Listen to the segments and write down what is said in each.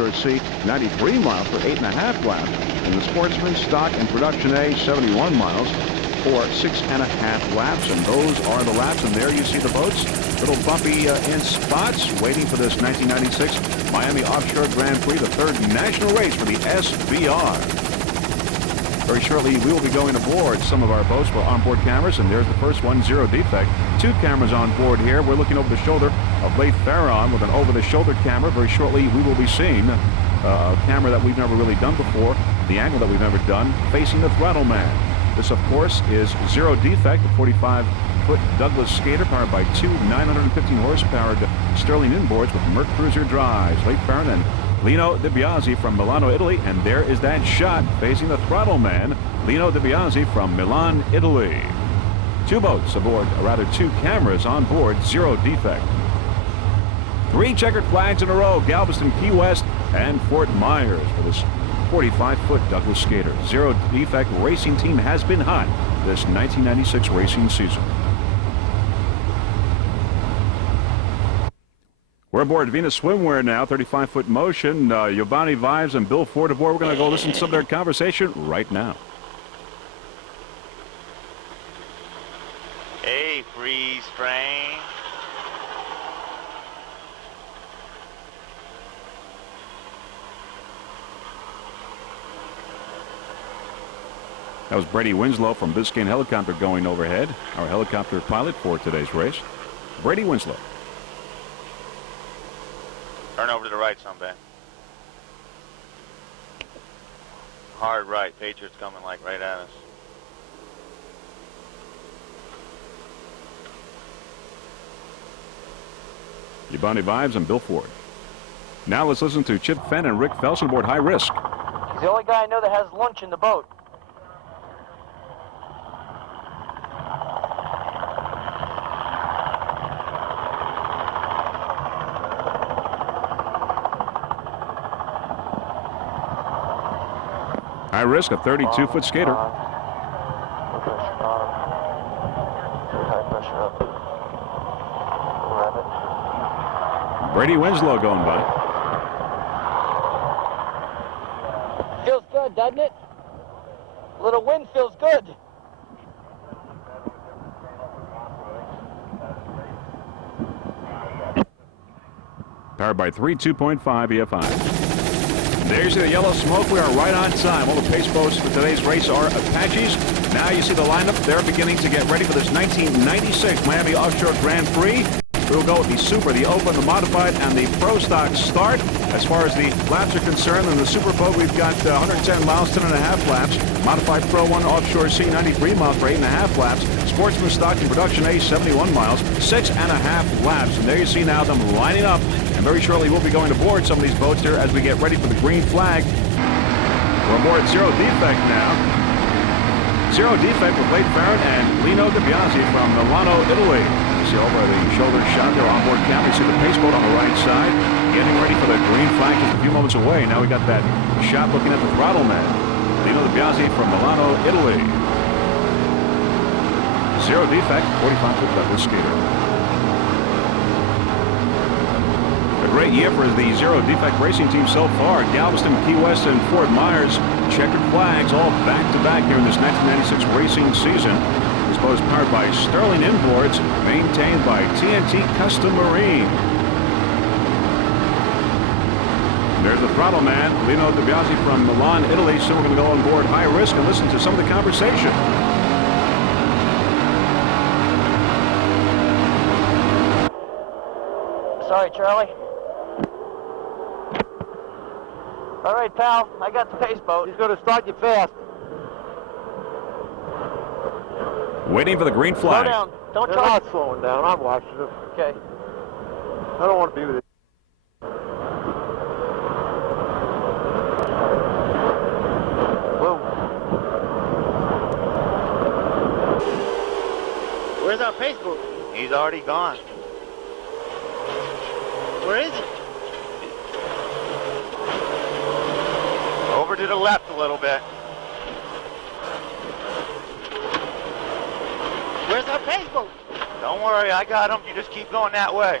Offshore C, 93 miles for 8.5 laps. And the Sportsman Stock and Production A, 71 miles for 6.5 laps. And those are the laps. And there you see the boats, little bumpy in spots, waiting for this 1996 Miami Offshore Grand Prix, the third national race for the SBR. Very shortly, we will be going aboard some of our boats for onboard cameras, and there's the first one, zero defect. 2 cameras on board here. We're looking over the shoulder of Leif Farron with an over-the-shoulder camera. Very shortly, we will be seeing a camera that we've never really done before, the angle that we've never done, facing the throttle man. This, of course, is zero defect, a 45-foot Douglas skater powered by 2 915 horsepower Sterling inboards with Merc Cruiser drives. Leif Farron and Lino DiBiase from Milano, Italy, and there is that shot facing the throttle man, Lino DiBiase from Milan, Italy. 2 boats aboard, or rather 2 cameras on board, zero defect. 3 checkered flags in a row, Galveston, Key West, and Fort Myers for this 45-foot Douglas skater. Zero defect racing team has been hot this 1996 racing season. We're aboard Venus Swimwear now, 35-foot motion. Giovanni Vives and Bill Ford aboard. We're going to go listen to some of their conversation right now. Hey, freeze frame. That was Brady Winslow from Biscayne Helicopter going overhead, our helicopter pilot for today's race. Brady Winslow. Turn over to the right some, Ben. Hard right. Patriots coming like right at us. Giovanni Vives and Bill Ford. Now let's listen to Chip Fenn and Rick Felson aboard High Risk. He's the only guy I know that has lunch in the boat. High Risk, a 32-foot skater. Brady Winslow going by. Feels good, doesn't it? A little wind feels good. Powered by 3 2.5 EFI. There's the yellow smoke. We are right on time. All the pace boats for today's race are Apaches. Now you see the lineup. They're beginning to get ready for this 1996 Miami Offshore Grand Prix. We'll go with the Super, the Open, the Modified, and the Pro Stock start. As far as the laps are concerned, in the Superboat, we've got 110 miles, 10.5 laps. Modified Pro 1 Offshore C, 93 miles for 8.5 laps. Sportsman Stock and Production A, 71 miles, 6.5 laps. And there you see now them lining up. And very shortly, we'll be going aboard some of these boats here as we get ready for the green flag. We're aboard zero defect now. Zero defect with Leif Farron and Lino DiBiase from Milano, Italy. You see over the shoulder shot there, onboard camera. You see the pace boat on the right side, getting ready for the green flag just a few moments away. Now we got that shot looking at the throttle man. Lino DiBiase from Milano, Italy. Zero defect, 45-foot Douglas skater. Great year for the zero defect racing team so far. Galveston, Key West, and Fort Myers, checkered flags all back-to-back here in this 1996 racing season. This boat is powered by Sterling inboards, maintained by TNT Custom Marine. There's the throttle man, Lino DiBiase from Milan, Italy. So we're going to go on board High Risk and listen to some of the conversation. Sorry, Charlie. All right, pal, I got the pace boat. He's going to start you fast. Waiting for the green flag. Slow down. Don't try. Not slowing down. I'm watching it. Okay. I don't want to be with it. Whoa. Where's our pace boat? He's already gone. Where is he? Over to the left a little bit. Where's our pace boat? Don't worry, I got him. You just keep going that way.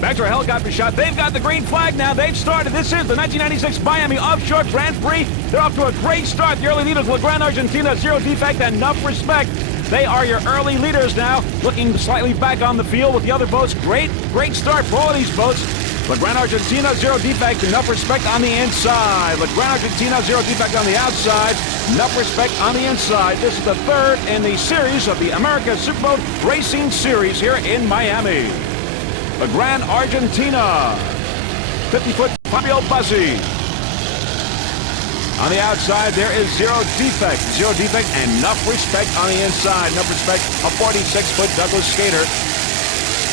Back to our helicopter shot. They've got the green flag now. They've started. This is the 1996 Miami Offshore Grand Prix. They're off to a great start. The early leaders, LeGrand Argentina, Zero Defect, and Enough Respect. They are your early leaders now, looking slightly back on the field with the other boats. Great start for all of these boats. LeGrand Argentina, Zero Defect, Enough Respect on the inside. LeGrand Argentina, Zero Defect on the outside. Enough Respect on the inside. This is the third in the series of the America Superboat Racing Series here in Miami. LeGrand Argentina, 50-foot Fabio Buzzi. On the outside, there is Zero Defect. Zero Defect and Enough Respect on the inside. Enough Respect, a 46-foot Douglas skater.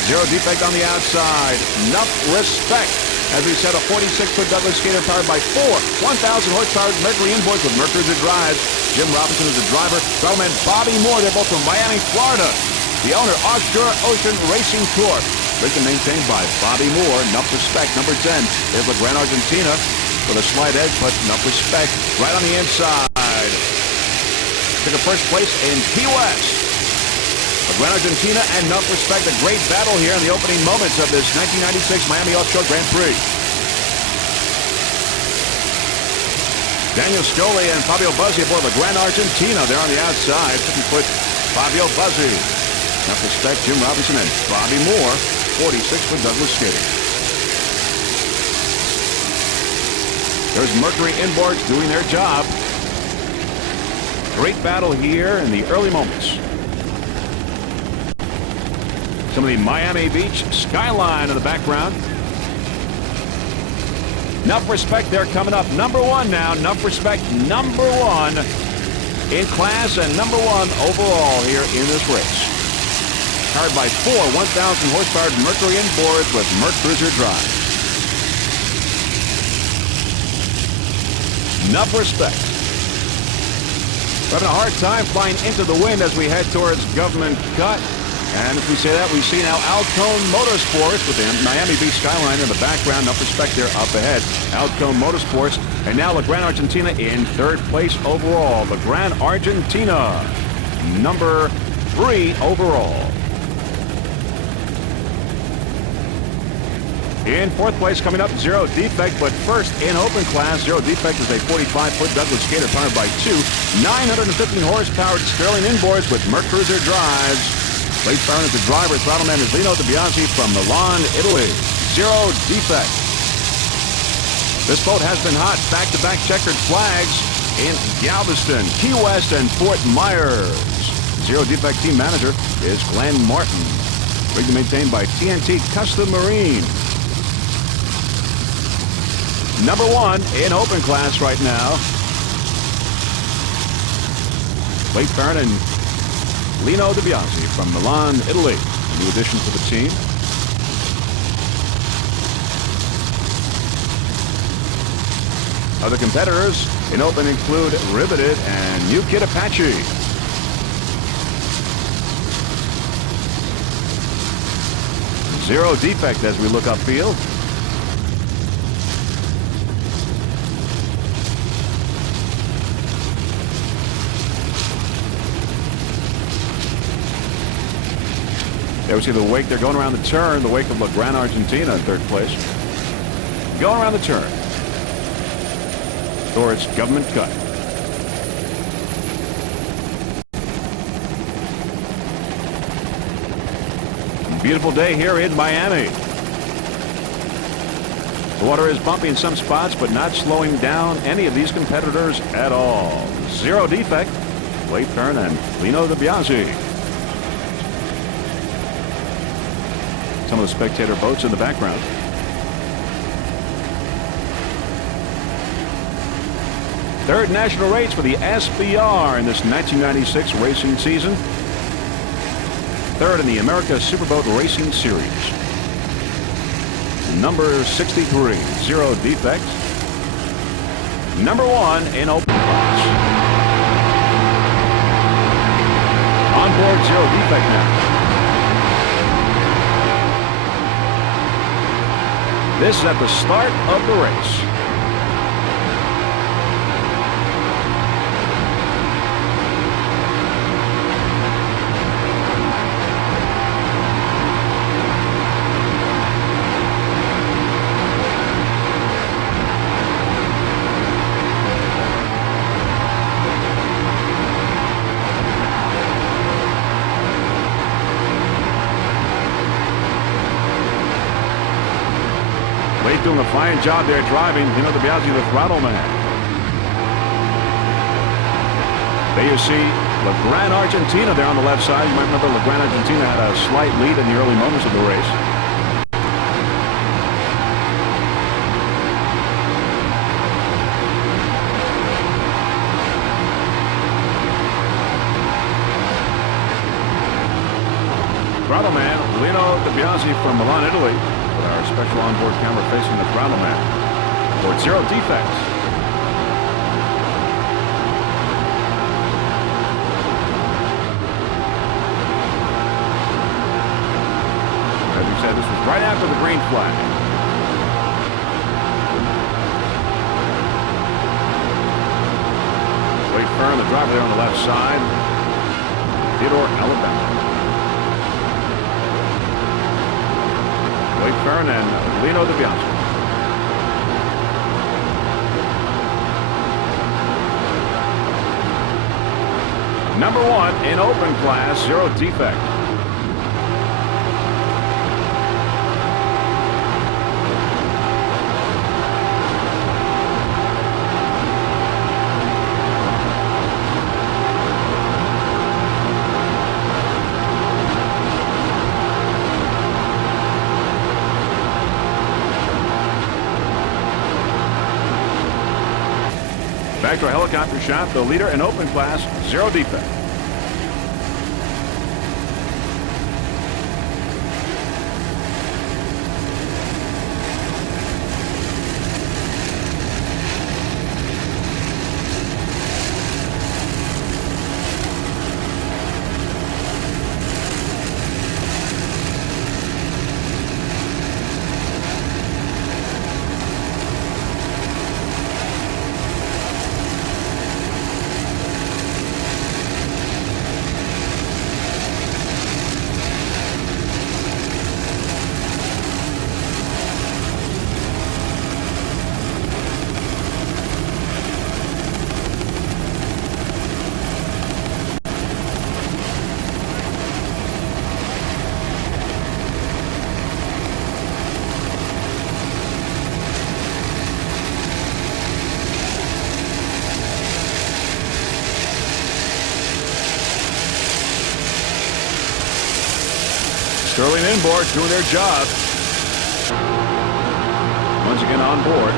Zero Defect on the outside. Enough Respect. As we said, a 46-foot Douglas skater powered by four 1,000 horsepower Mercury inboards with Mercury drives. Jim Robinson is the driver. Travelman Bobby Moore. They're both from Miami, Florida. The owner, Offshore Ocean Racing Tour. Racing maintained by Bobby Moore. Enough Respect. Number 10 is LeGrand Argentina with a slight edge, but Enough Respect right on the inside. Took a first place in Key West. LeGrand Argentina and Enough Respect. A great battle here in the opening moments of this 1996 Miami Offshore Grand Prix. Daniel Scully and Fabio Buzzi aboard LeGrand Argentina. They're on the outside. 50-foot Fabio Buzzi. Enough Respect, Jim Robinson and Bobby Moore. 46-foot Douglas skater. There's Mercury inboards doing their job. Great battle here in the early moments. Some of the Miami Beach skyline in the background. Enough Respect, they're coming up. Number one now. Enough Respect, number one in class and number one overall here in this race. Powered by four 1,000 horsepower Mercury inboards with Merc-Cruiser drive. Enough Respect. We're having a hard time flying into the wind as we head towards Government Cut. And as we say that, we see now Alcone Motorsports with the Miami Beach skyline in the background. Enough Respect there up ahead. Alcone Motorsports. And now LeGrand Argentina in third place overall. LeGrand Argentina, number 3 overall. In fourth place coming up, Zero Defect, but first in open class, Zero Defect is a 45-foot Douglas skater powered by two 915 horsepower Sterling inboards with Merc-Cruiser drives. Late Byron is the driver. Throttleman is Lino DiBiase from Milan, Italy. Zero Defect. This boat has been hot. Back-to-back checkered flags in Galveston, Key West, and Fort Myers. Zero Defect team manager is Glenn Martin. Rig maintained by TNT Custom Marine. Number one in open class right now. Late Byron and Lino DiBiase from Milan, Italy. New addition to the team. Other competitors in open include Riveted and New Kid Apache. Zero Defect as we look upfield. There we see the wake. They're going around the turn. The wake of LeGrand Argentina in third place. Going around the turn towards Government Cut. Beautiful day here in Miami. The water is bumpy in some spots, but not slowing down any of these competitors at all. Zero Defect, Late Turn, and Lino DiBiase. Some of the spectator boats in the background. Third national race for the SBR in this 1996 racing season. Third in the America Superboat Racing Series. Number 63, Zero Defect. Number one in open class. Onboard, Zero Defect now. This is at the start of the race. fine job there driving. Lino DiBiase, the throttle man. There you see LeGrand Argentina there on the left side. You might remember LeGrand Argentina had a slight lead in the early moments of the race. Throttle man, Lino DiBiase from Milan, Italy, with our special onboard camera facing the throttle man. For 0 defects. As we said, this was right after the green flag. Wade Fern, the driver there on the left side. Theodore, Alabama. Wade Fern and Lino DiBiase. Number 1 in open class, 0 defect. Back to a helicopter shot. The leader in open class, 0 defect. Sterling Inboard doing their job. Once again on board.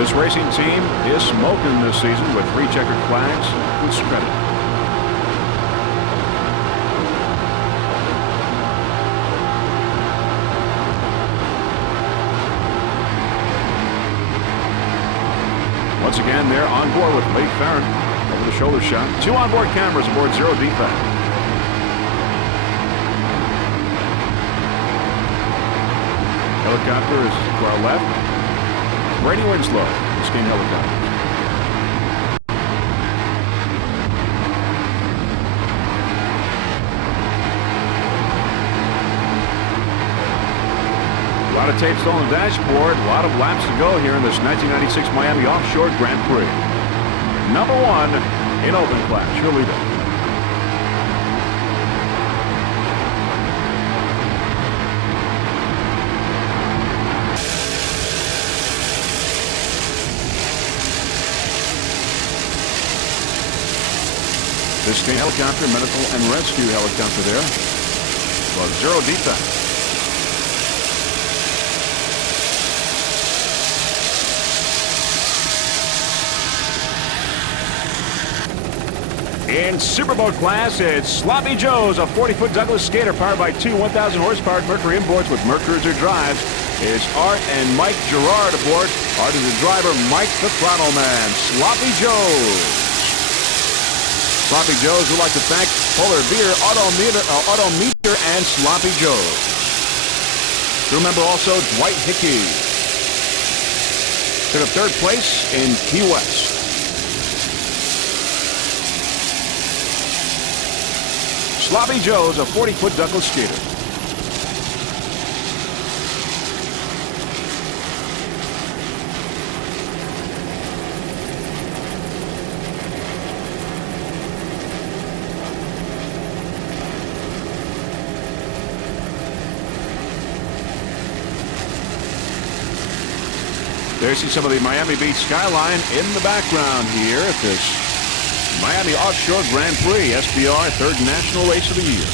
This racing team is smoking this season with 3 checkered flags. Who's credit? Once again, they're on board with Wade Fern over the shoulder shot. 2 onboard cameras aboard, 0 defect. Helicopter is to our left. Brady Winslow, Skane helicopter. A lot of tape still on the dashboard. A lot of laps to go here in this 1996 Miami Offshore Grand Prix. Number 1 in open class, your leader. This helicopter, medical and rescue helicopter there. Well, 0 defect. In Superboat class, it's Sloppy Joe's, a 40-foot Douglas skater powered by 2 1,000-horsepower Mercury inboards with Mercruiser drives. It's Art and Mike Gerard aboard. Art is the driver, Mike the throttle man. Sloppy Joe's. Sloppy Joe's would like to thank Polar Beer, Autometer, and Sloppy Joe's. Remember also Dwight Hickey. Took up 3rd place in Key West. Sloppy Joe's, a 40-foot Douglas skater. There you see some of the Miami Beach skyline in the background here at this Miami Offshore Grand Prix, SBR, third national race of the year.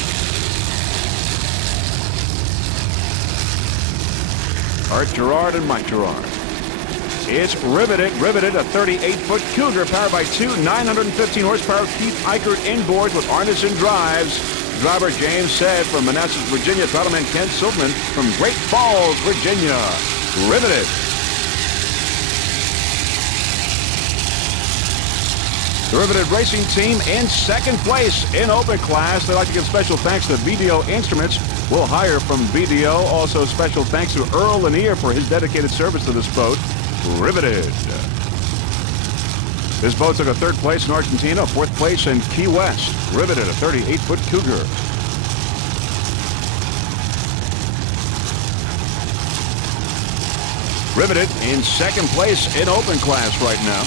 Art Gerard and Mike Gerard. It's riveted, a 38-foot Cougar powered by two 915 horsepower Keith Eichert inboards with artisan drives. Driver James Said from Manassas, Virginia. Throttle Ken Silverman from Great Falls, Virginia. Riveted. The Riveted Racing Team in second place in open class. They'd like to give special thanks to BDO Instruments. We'll hire from BDO. Also special thanks to Earl Lanier for his dedicated service to this boat. Riveted. This boat took a third place in Argentina, fourth place in Key West. Riveted, a 38-foot Cougar. Riveted in second place in open class right now.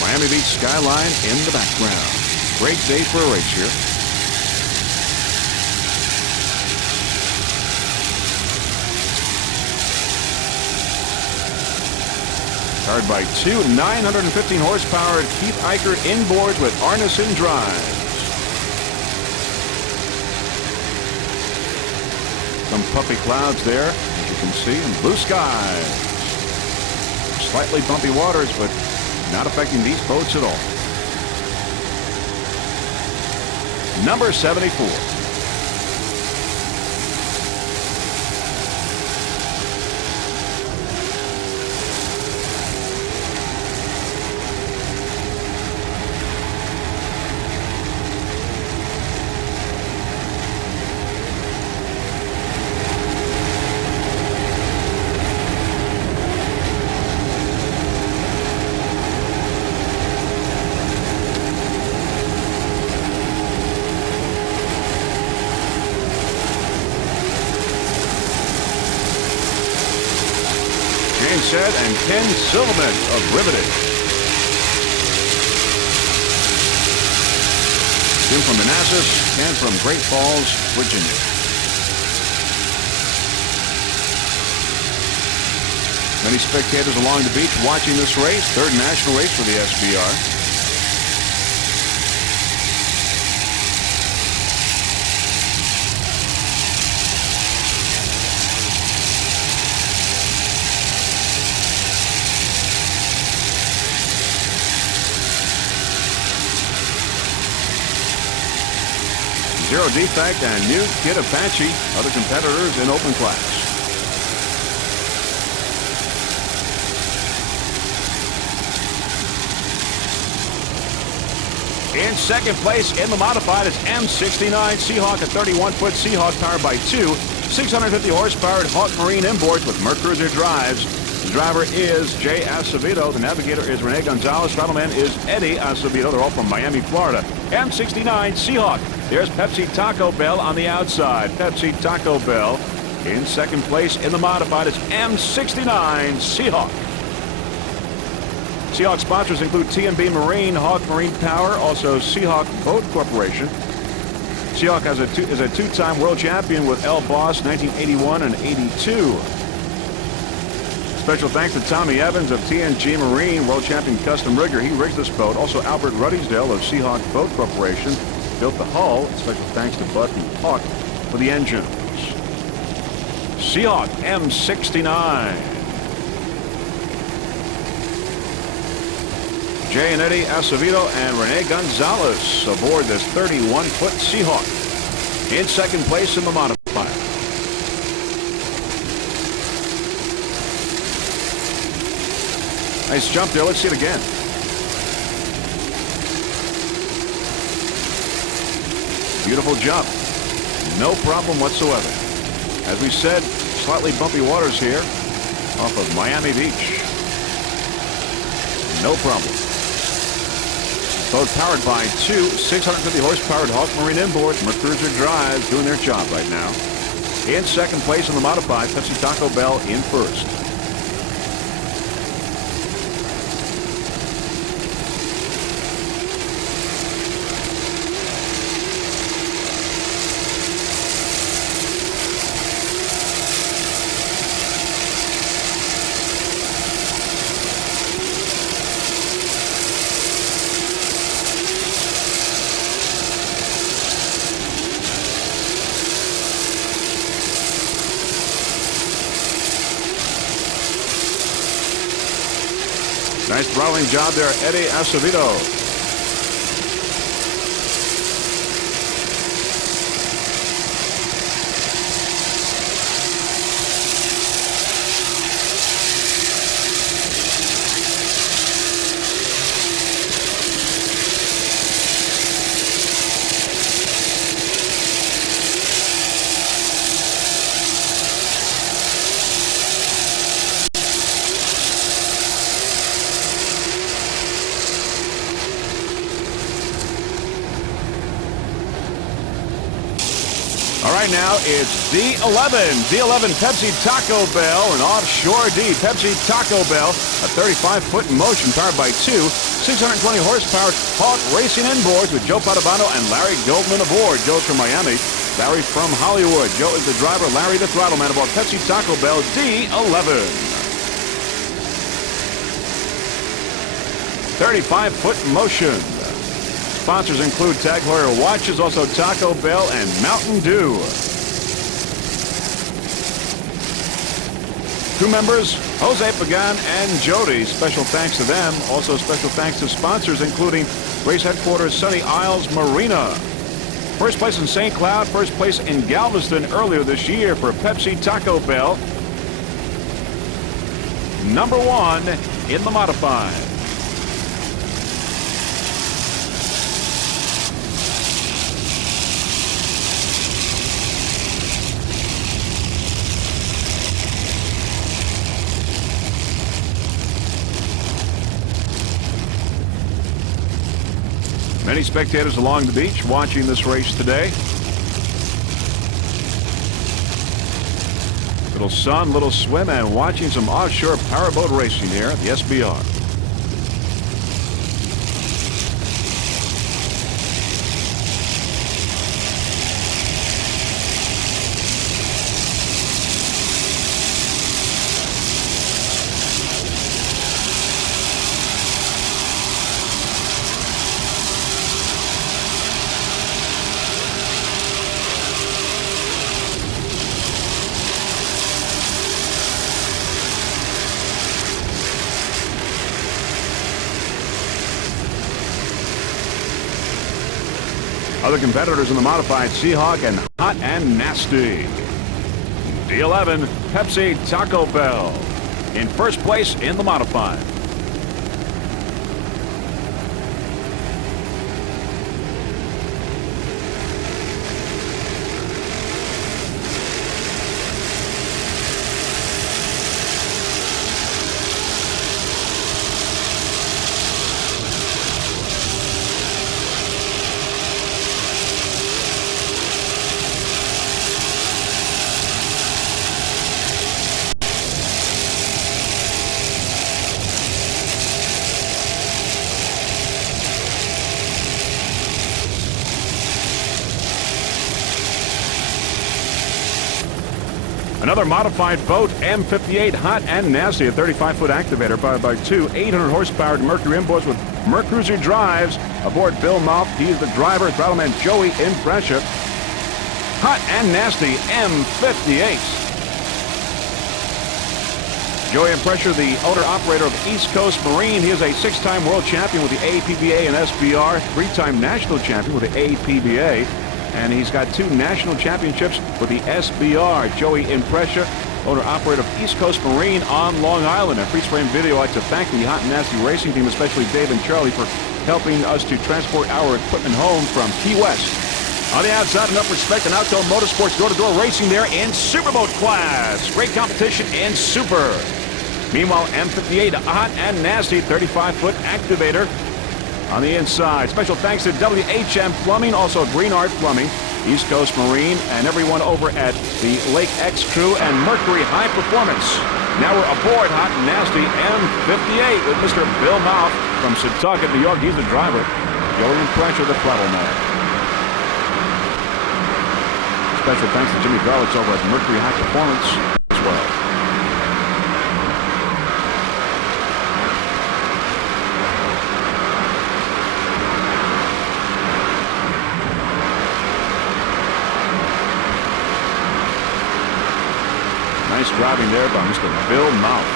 Miami Beach skyline in the background. Great day for a race here. Powered by two 915 horsepower Keith Eichert inboards with Arneson drives. Some puffy clouds there, as you can see, and blue skies. Slightly bumpy waters, but not affecting these boats at all. Number 74. Said and Ken Silverman of Riveted. Jim from Manassas, Ken from Great Falls, Virginia. Many spectators along the beach watching this race, third national race for the SBR. Zero Defect and New Kid Apache, other competitors in open class. In second place in the modified is M69 Seahawk, a 31-foot Seahawk powered by two 650 horsepower Hawk Marine inboards with Mercruiser drives. The driver is Jay Acevedo. The navigator is Rene Gonzalez. Rattleman is Eddie Acevedo. They're all from Miami, Florida. M69 Seahawk. There's Pepsi Taco Bell on the outside. Pepsi Taco Bell in second place in the modified. It's M69 Seahawk. Seahawk sponsors include T&B Marine, Hawk Marine Power, also Seahawk Boat Corporation. Seahawk is a two-time world champion with El Boss 1981 and 82. Special thanks to Tommy Evans of TNG Marine, world champion custom rigger. He rigged this boat. Also Albert Ruddisdale of Seahawk Boat Corporation built the hull. Special thanks to Bud the Hawk for the engines. Seahawk M69. Jay and Eddie Acevedo and Rene Gonzalez aboard this 31-foot Seahawk. In second place in the modified. Nice jump there. Let's see it again. Beautiful jump. No problem whatsoever. As we said, slightly bumpy waters here off of Miami Beach. No problem. Boat powered by two 650 horsepower Hawk Marine inboards. Mercruiser drives doing their job right now. In second place in the modified, Pepsi Taco Bell in first. throttling job there, Eddie Acevedo. All right, now it's D11 Pepsi Taco Bell, and Offshore D Pepsi Taco Bell, a 35-foot motion powered by two 620 horsepower Hawk racing inboards with Joe Padovano and Larry Goldman aboard. Joe's from Miami, Larry from Hollywood. Joe is the driver, Larry the throttle man aboard Pepsi Taco Bell D11. 35-foot motion. Sponsors include Tag Heuer watches, also Taco Bell and Mountain Dew. Crew members, Jose Pagan and Jody. Special thanks to them. Also special thanks to sponsors including race headquarters Sunny Isles Marina. First place in St. Cloud, first place in Galveston earlier this year for Pepsi Taco Bell. Number one in the modified. Many spectators along the beach watching this race today. Little sun, little swim, and watching some offshore powerboat racing here at the SBR. Other competitors in the modified Seahawk and Hot and Nasty. D11 Pepsi Taco Bell in first place in the modified. Another modified boat, M58 Hot and Nasty, a 35-foot activator powered by two 800-horsepower Mercury inboards with Mercruiser drives. Aboard Bill Mouth, he's the driver. Throttleman Joey Impressor. Hot and Nasty, M58. Joey Impressor, the owner-operator of East Coast Marine. He is a six-time world champion with the APBA and SBR, three-time national champion with the APBA. And he's got two national championships with the SBR. Joey Impressor, owner-operator of East Coast Marine on Long Island. And freeze frame video, I'd like to thank the Hot and Nasty racing team, especially Dave and Charlie, for helping us to transport our equipment home from Key West. On the outside, enough respect and Outdoor Motorsports door-to-door racing there in Superboat class. Great competition in Super. Meanwhile, M58 Hot and Nasty, 35-foot activator on the inside. Special thanks to WHM Plumbing, also Green Art Plumbing, East Coast Marine, and everyone over at the Lake X crew and Mercury High Performance. Now we're aboard Hot and Nasty M58 with Mr. Bill Mouth from Setauket, New York. He's the driver. Joey Impressor, the throttle man. Special thanks to Jimmy Garlitz over at Mercury High Performance as well. Nice driving there by Mr. Bill Mouth.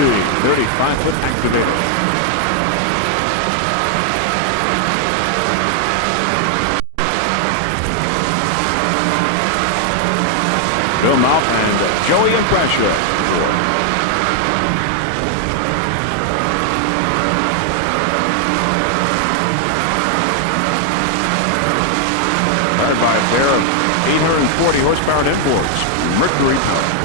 nasty 35-foot activator. Bill Mouth and Joey in pressure. By a pair of 840 horsepower imports, Mercury Power.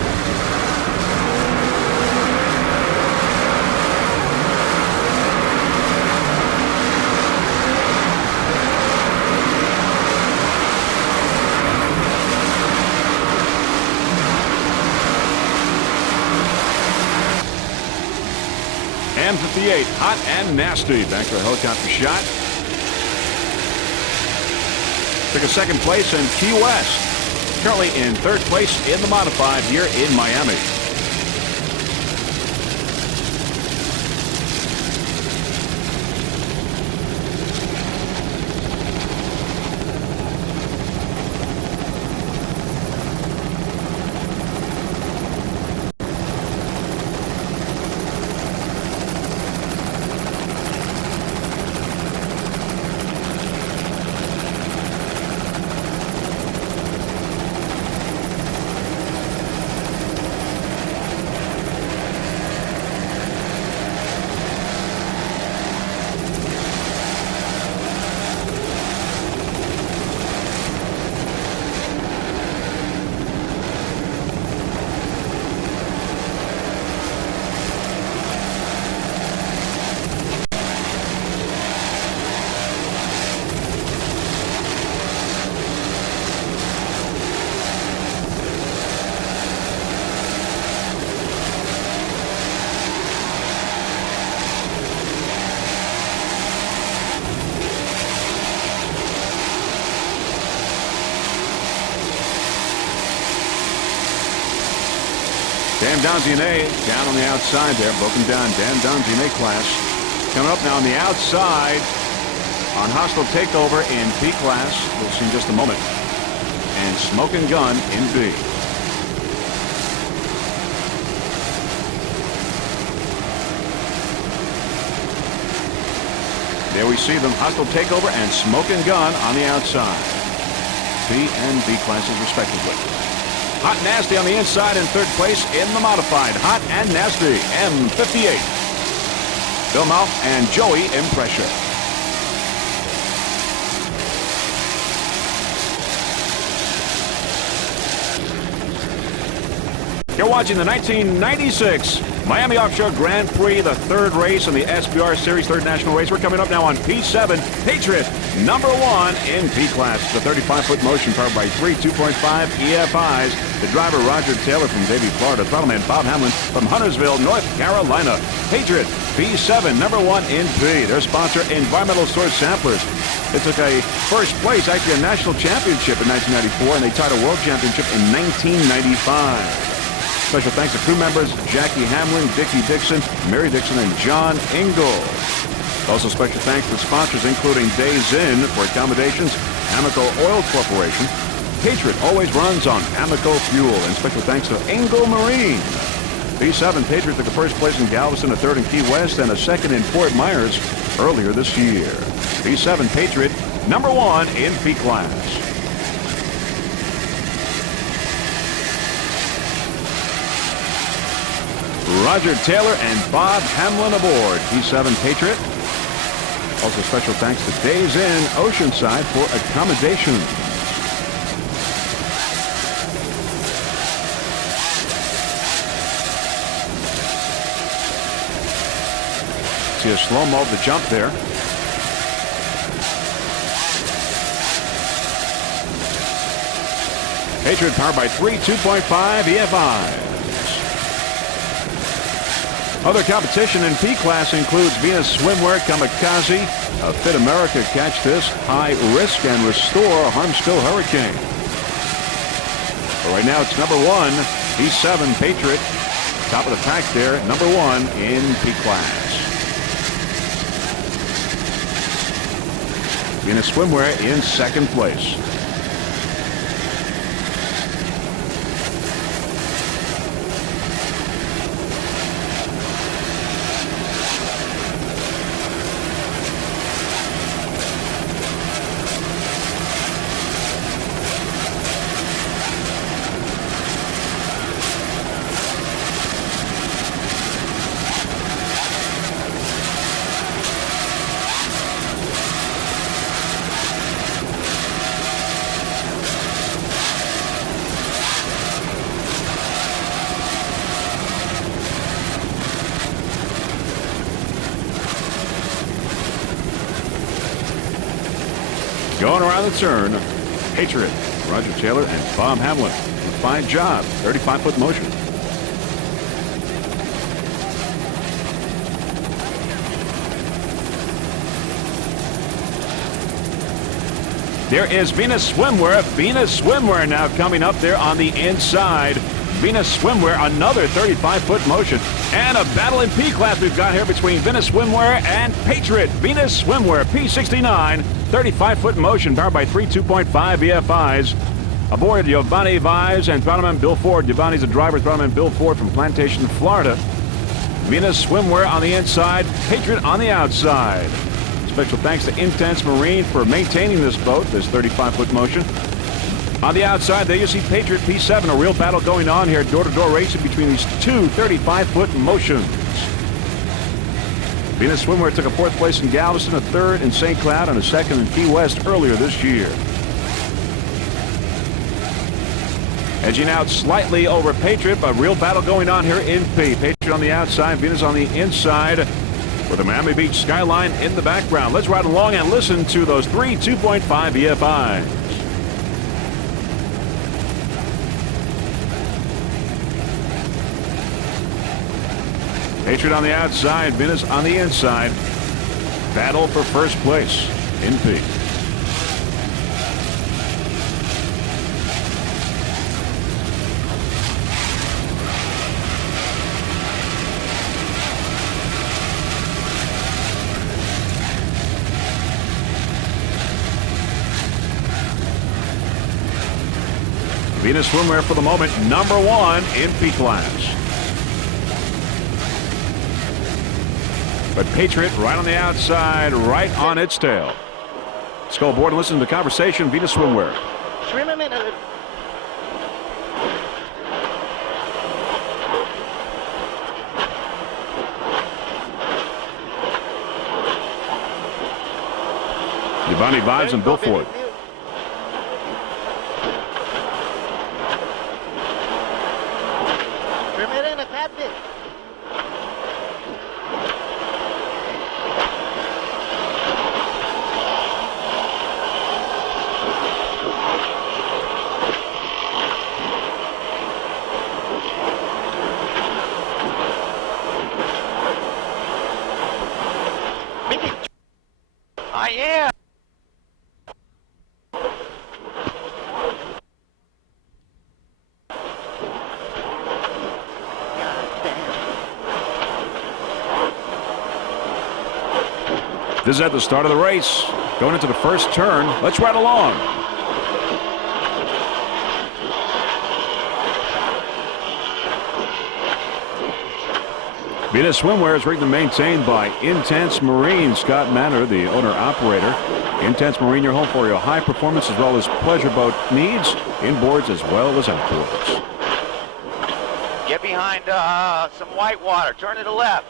M58, hot and nasty. Back to a helicopter shot. Took a second place in Key West. Currently in third place in the modified here in Miami. Dan Donziene down on the outside there, broken down. Dan Donziene class. Coming up now on the outside on hostile takeover in P class. We'll see in just a moment. And Smoking Gun in B. There we see them, hostile takeover and Smoking Gun on the outside. B and B classes respectively. Hot and Nasty on the inside in third place in the modified. Hot and Nasty, M58. Bill Mouth and Joey in pressure. You're watching the 1996 Miami Offshore Grand Prix, the third race in the SBR Series, third national race. We're coming up now on P7, Patriot, number 1 in P class. The 35-foot motion powered by 3 2.5 EFIs. The driver, Roger Taylor from Davie, Florida. Throttleman, Bob Hamlin from Huntersville, North Carolina. Patriot, P7, number 1 in P. Their sponsor, Environmental Source Samplers. They took a first place, actually a national championship in 1994, and they tied a world championship in 1995. Special thanks to crew members Jackie Hamlin, Dickie Dixon, Mary Dixon, and John Ingalls. Also special thanks to sponsors including Days Inn for accommodations, Amoco Oil Corporation. Patriot always runs on Amoco fuel. And special thanks to Engle Marine. P7 Patriot took a first place in Galveston, a third in Key West, and a second in Fort Myers earlier this year. P7 Patriot, number 1 in P class. Roger Taylor and Bob Hamlin aboard P7 Patriot. Also special thanks to Days Inn Oceanside for accommodation. See a slow-mo of the jump there. Patriot powered by 3 2.5 EFI. Other competition in P class includes Venus Swimwear, Kamikaze, Fit America, Catch This, High Risk, and Restore, Harmstill Hurricane. But right now it's number 1, P7 Patriot, top of the pack there, number 1 in P class. Venus Swimwear in second place. Going around the turn, Patriot, Roger Taylor, and Bob Hamlin. A fine job. 35-foot motion. There is Venus Swimwear. Venus Swimwear now coming up there on the inside. Venus Swimwear, another 35-foot motion. And a battle in P class we've got here between Venus Swimwear and Patriot. Venus Swimwear, P69, 35-foot motion, powered by three 2.5 EFIs. Aboard Giovanni Vives and throttlman Bill Ford. Giovanni's the driver, throttlman Bill Ford from Plantation, Florida. Venus Swimwear on the inside, Patriot on the outside. Special thanks to Intense Marine for maintaining this boat, this 35-foot motion. On the outside, there you see Patriot P7, a real battle going on here, door-to-door racing between these two 35-foot motions. Venus Swimwear took a 4th place in Galveston, a 3rd in St. Cloud, and a 2nd in Key West earlier this year. Edging out slightly over Patriot, a real battle going on here in P. Patriot on the outside, Venus on the inside, with the Miami Beach skyline in the background. Let's ride along and listen to those three 2.5 EFIs. Patriot on the outside, Venus on the inside. Battle for first place in P. Venus Swimwear for the moment, #1 in P class. But Patriot right on the outside, right on its tail. Let's go aboard and listen to the conversation. Venus Swimwear. Swim a minute. Giovanni Vives and Bill Ford. I am. This is at the start of the race. Going into the first turn. Let's ride along. Venus Swimwear is rigged and maintained by Intense Marine. Scott Manor, the owner-operator. Intense Marine, your home for your high performance as well as pleasure boat needs, inboards as well as outboards. Get behind some white water. Turn to the left.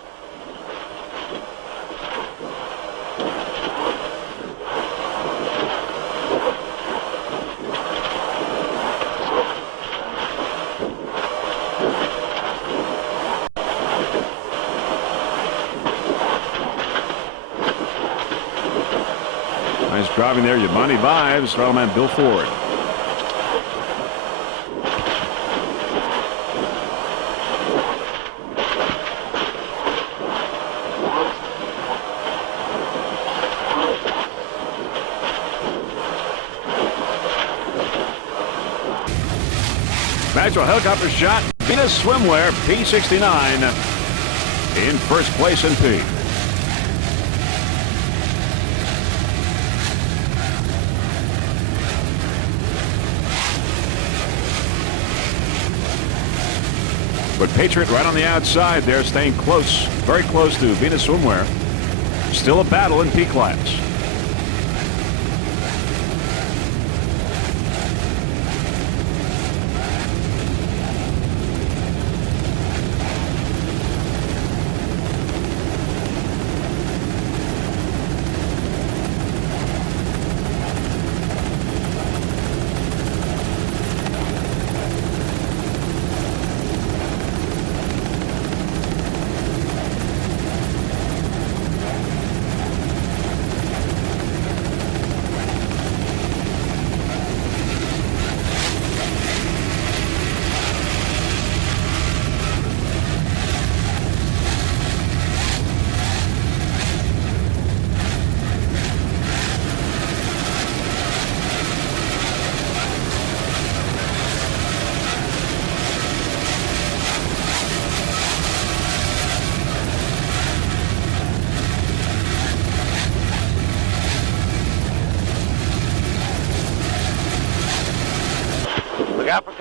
Nice driving there, Giovanni Vives, throttle Bill Ford. Maxwell helicopter shot. Venus Swimwear, P69 in first place in P. But Patriot right on the outside there, staying close, very close to Venus Swimwear. Still a battle in P class.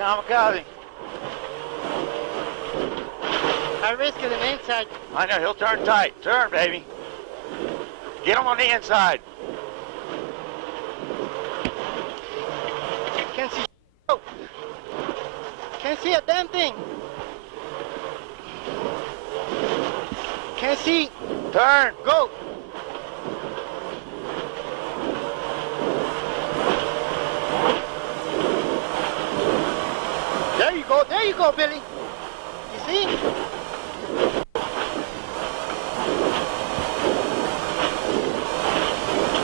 kamikaze. I risk it on the inside. I know, he'll turn tight. Turn, baby. Get him on the inside. Can't see. Oh. Can't see a damn thing. Can't see. Turn. Go. There you go. There you go, Billy. You see?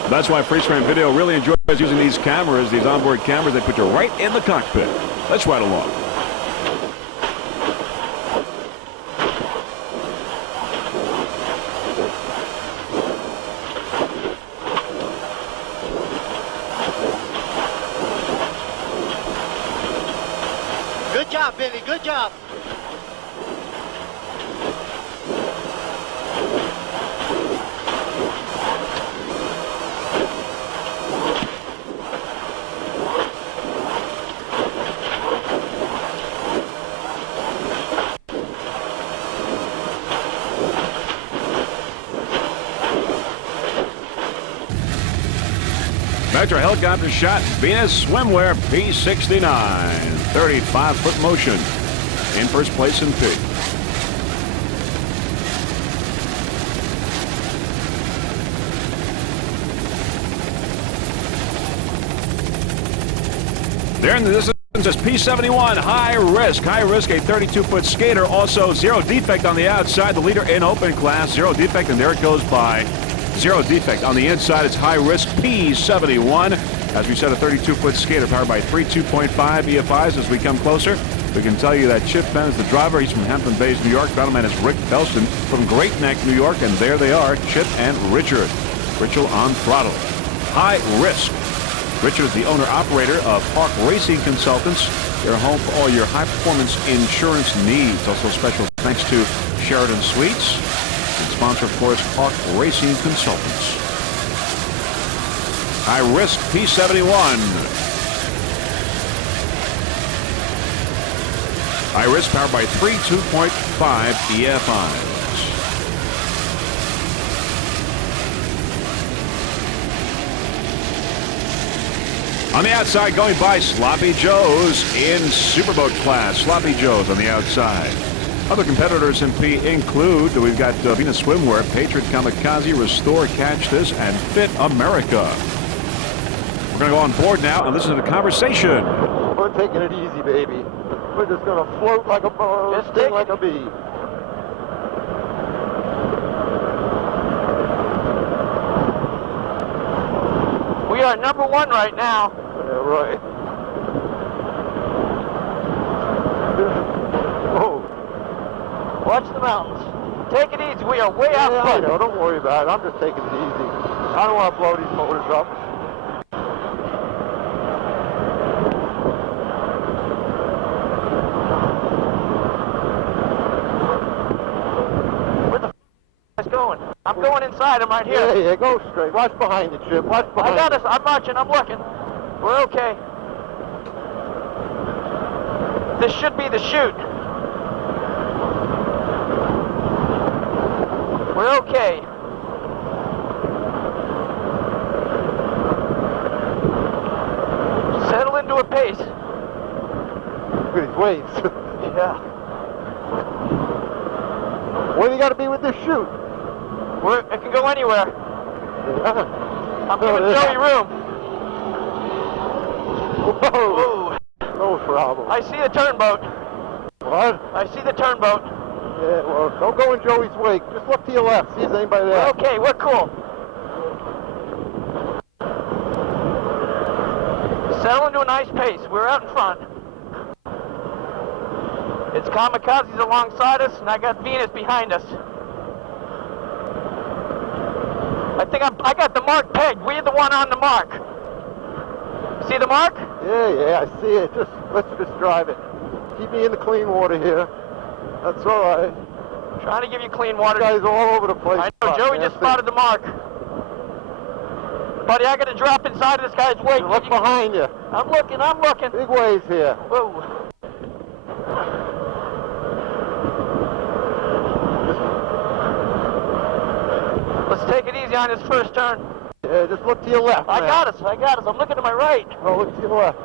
That's why Freeze Frame Video really enjoys using these cameras, these onboard cameras. They put you right in the cockpit. Let's ride along. Good job, Billy. Good job. Vector helicopter shot Venus swimwear P69, 35-foot motion, in first place in P. There in the distance is P71, high risk, a 32-foot skater, also zero defect on the outside, the leader in open class, zero defect, and there it goes by. Zero defect on the inside. It's high risk P71. As we said, a 32-foot skater powered by three 2.5 EFIs. As we come closer, we can tell you that Chip Benn is the driver. He's from Hampton Bays, New York. Battleman is Rick Belston from Great Neck, New York. And there they are, Chip and Richard. Richard on throttle. High risk. Richard is the owner-operator of Hawk Racing Consultants. They're home for all your high-performance insurance needs. Also special thanks to Sheridan Suites. Sponsor, of course, Hawk Racing Consultants. High risk P71. High risk powered by three 2.5 EFIs. On the outside, going by Sloppy Joe's in Superboat class. Sloppy Joe's on the outside. Other competitors in P include, we've got Venus Swimwear, Patriot Kamikaze, Restore, Catch This, and Fit America. We're going to go on board now and listen to the conversation. We're taking it easy, baby. We're just going to float like a bird, sting like a bee. We are number one right now. Yeah, right. Oh. Watch the mountains. Take it easy. We are way out Yeah, I front. know. Don't worry about it. I'm just taking it easy. I don't want to blow these motors up. Where the f*** is going? I'm going inside. I'm right here. Yeah, go straight. Watch behind you, Chip. Watch behind I got us. I'm watching. I'm looking. We're okay. This should be the chute. We're okay. Settle into a pace. Look at these waves. Yeah. Where do you got to be with this chute? It can go anywhere. Yeah. I'm giving Joey room. Whoa. Ooh. No problem. I see the turnboat. What? I see the turnboat. Yeah, well, don't go in Joey's wake. Just look to your left. See if there's anybody there. We're okay. We're cool. Settle into a nice pace. We're out in front. It's Kamikazes alongside us, and I got Venus behind us. I think I got the mark pegged. We're the one on the mark. See the mark? Yeah, I see it. Let's just drive it. Keep me in the clean water here. That's all right. Trying to give you clean water. You guys are all over the place. I know, Joey just spotted the mark. Buddy, I got to drop inside of this guy's wake. Look behind you. I'm looking. Big waves here. Whoa. Let's take it easy on this first turn. Yeah, just look to your left. I man. got us. I'm looking to my right. Oh, look to your left.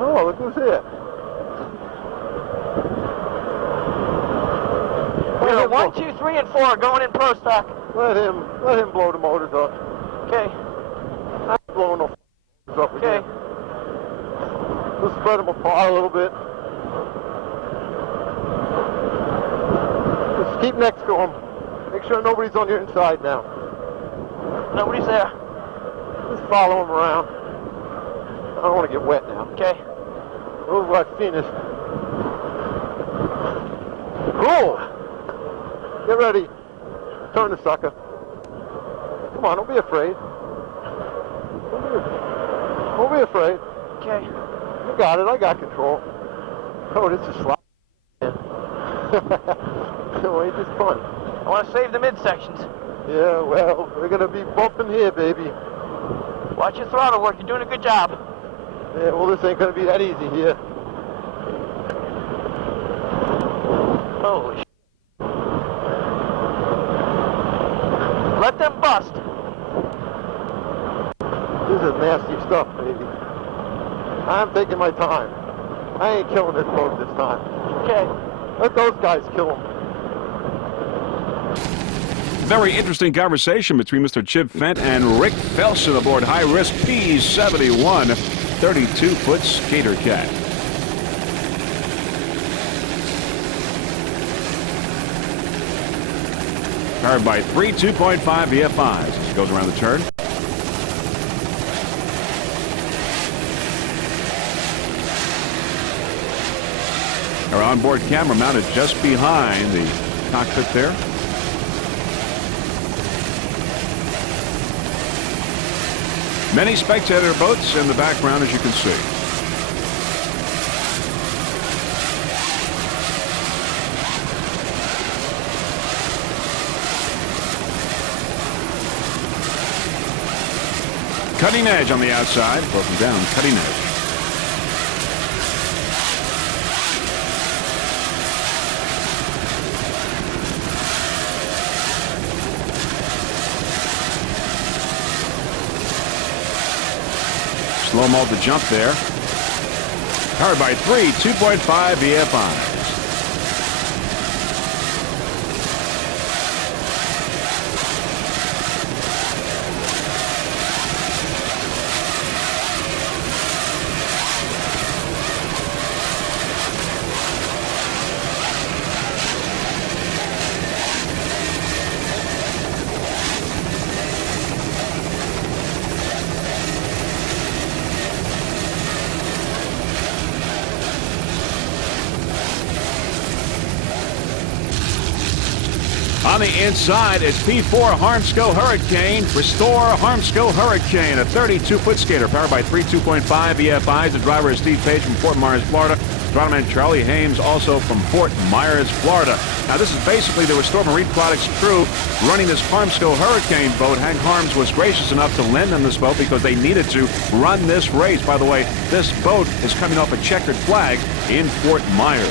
Oh, look who's here. We have 1, 2, 3, and 4 going in pro stock. Let him blow the motors up. Okay. I'm blowing the motors up Okay. again. Let's spread them apart a little bit. Just keep next to them. Make sure nobody's on your inside now. Nobody's there. Just follow them around. I don't want to get wet now. Okay. Those like finished. Cool. Get ready. Turn the sucker. Come on, don't be afraid. Don't be afraid. Okay. You got it. I got control. Oh, this is slide. Well, it's just fun. I want to save the midsections. Yeah, well, we're going to be bumping here, baby. Watch your throttle work. You're doing a good job. Yeah, well, this ain't going to be that easy here. Holy sh**. Let them bust. This is nasty stuff, baby. I'm taking my time. I ain't killing this boat this time. Okay. Let those guys kill them. Very interesting conversation between Mr. Chip Fent and Rick Felson aboard high-risk P71 32-foot skater cat. Powered by 3 2.5 VFIs as it goes around the turn. Our onboard camera mounted just behind the cockpit there. Many spectator boats in the background, as you can see. Cutting edge on the outside, broken down, cutting edge. Slow mo to jump there. Powered by 3 2.5 VFIs. On the inside is P4 Harmsco Hurricane. Restore Harmsco Hurricane, a 32-foot skater powered by 3 2.5 EFIs. The driver is Steve Page from Fort Myers, Florida. Throttle Charlie Hames, also from Fort Myers, Florida. Now, this is basically the Restore Marine Products crew running this Harmsco Hurricane boat. Hank Harms was gracious enough to lend them this boat because they needed to run this race. By the way, this boat is coming off a checkered flag in Fort Myers.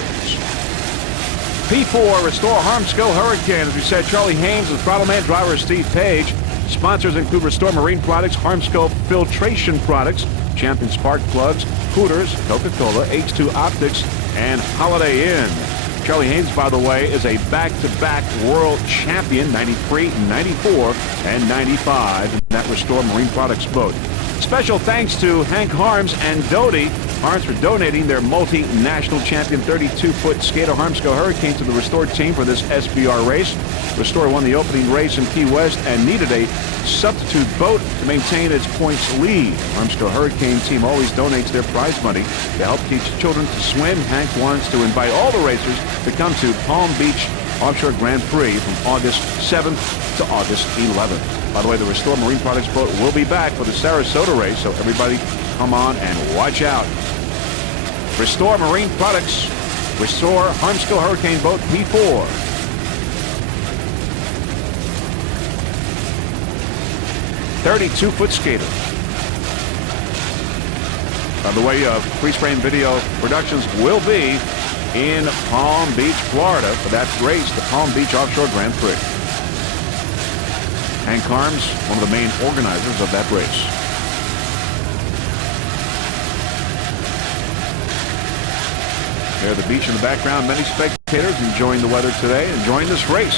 P4 Restore Harmsco Hurricane. As we said, Charlie Hames, the throttle man, driver Steve Page. Sponsors include Restore Marine Products, Harmsco Filtration Products, Champion Spark Plugs, Hooters, Coca-Cola, H2 Optics, and Holiday Inn. Charlie Hames, by the way, is a back-to-back world champion, 93, 94, and 95 in that Restore Marine Products boat. Special thanks to Hank Harms and Doty Harms for donating their multinational champion 32-foot skater Harmsco Hurricane to the Restore team for this SBR race. Restore won the opening race in Key West and needed a substitute boat to maintain its points lead. Harmsco Hurricane team always donates their prize money to help teach children to swim. Hank wants to invite all the racers to come to Palm Beach Offshore Grand Prix from August 7th to August 11th. By the way, the Restore Marine Products boat will be back for the Sarasota race, so everybody come on and watch out. Restore Marine Products, Restore Harmsco Hurricane Boat P4. "32-foot skater." By the way, Freeze-Frame Video Productions will be in Palm Beach, Florida for that race, the Palm Beach Offshore Grand Prix. Hank Carms, one of the main organizers of that race. There, the beach in the background. Many spectators enjoying the weather today, enjoying this race.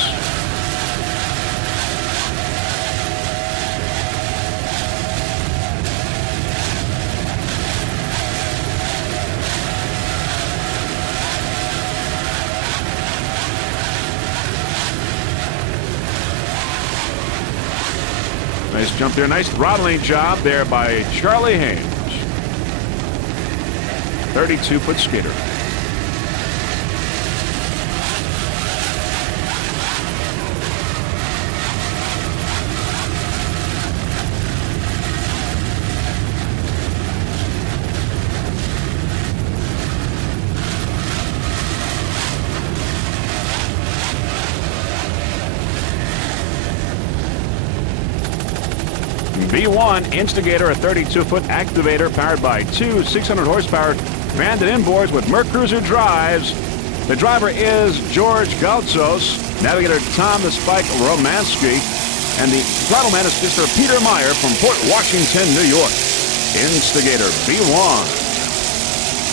Nice jump there. Nice throttling job there by Charlie Haynes. 32-foot skater. B1 Instigator, a 32-foot activator powered by two 600-horsepower banded inboards with Merc Cruiser drives. The driver is George Galtzos, navigator Tom the Spike Romansky, and the throttle man is Mr. Peter Meyer from Port Washington, New York. Instigator B1.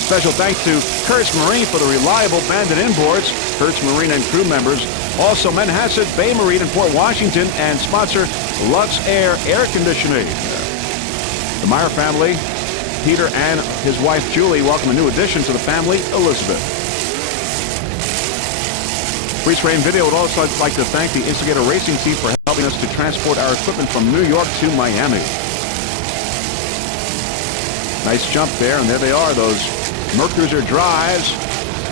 Special thanks to Kurtz Marine for the reliable banded inboards. Kurtz Marine and crew members. Also Manhasset Bay Marine in Port Washington, and sponsor Lux Air Air Conditioning. The Meyer family, Peter and his wife Julie, welcome a new addition to the family, Elizabeth. Pre-screen video would also like to thank the Instigator Racing Team for helping us to transport our equipment from New York to Miami. Nice jump there, and there they are, those Merc Cruiser drives.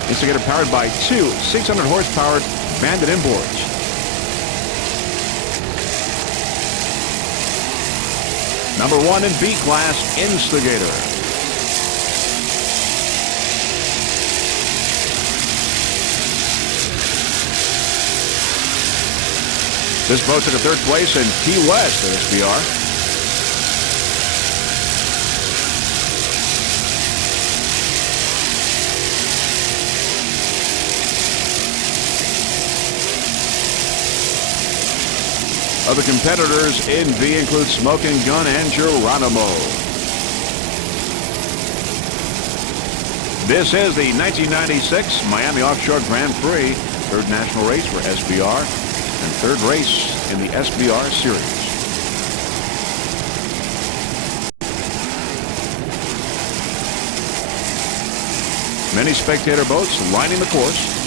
Instigator powered by two 600-horsepower banded inboards. Number one in B class, Instigator. This boat took a third place in Key West at SBR. Other competitors in V include Smoking Gun and Geronimo. This is the 1996 Miami Offshore Grand Prix, third national race for SBR, and third race in the SBR series. Many spectator boats lining the course.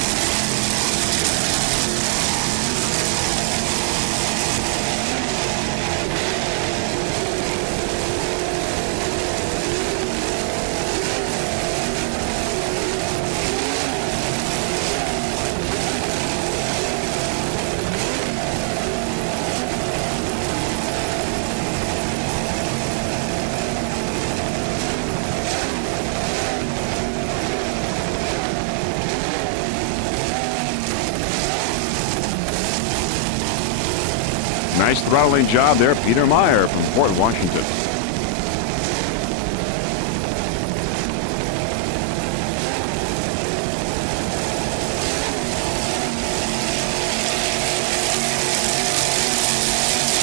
Nice throttling job there, Peter Meyer from Port Washington.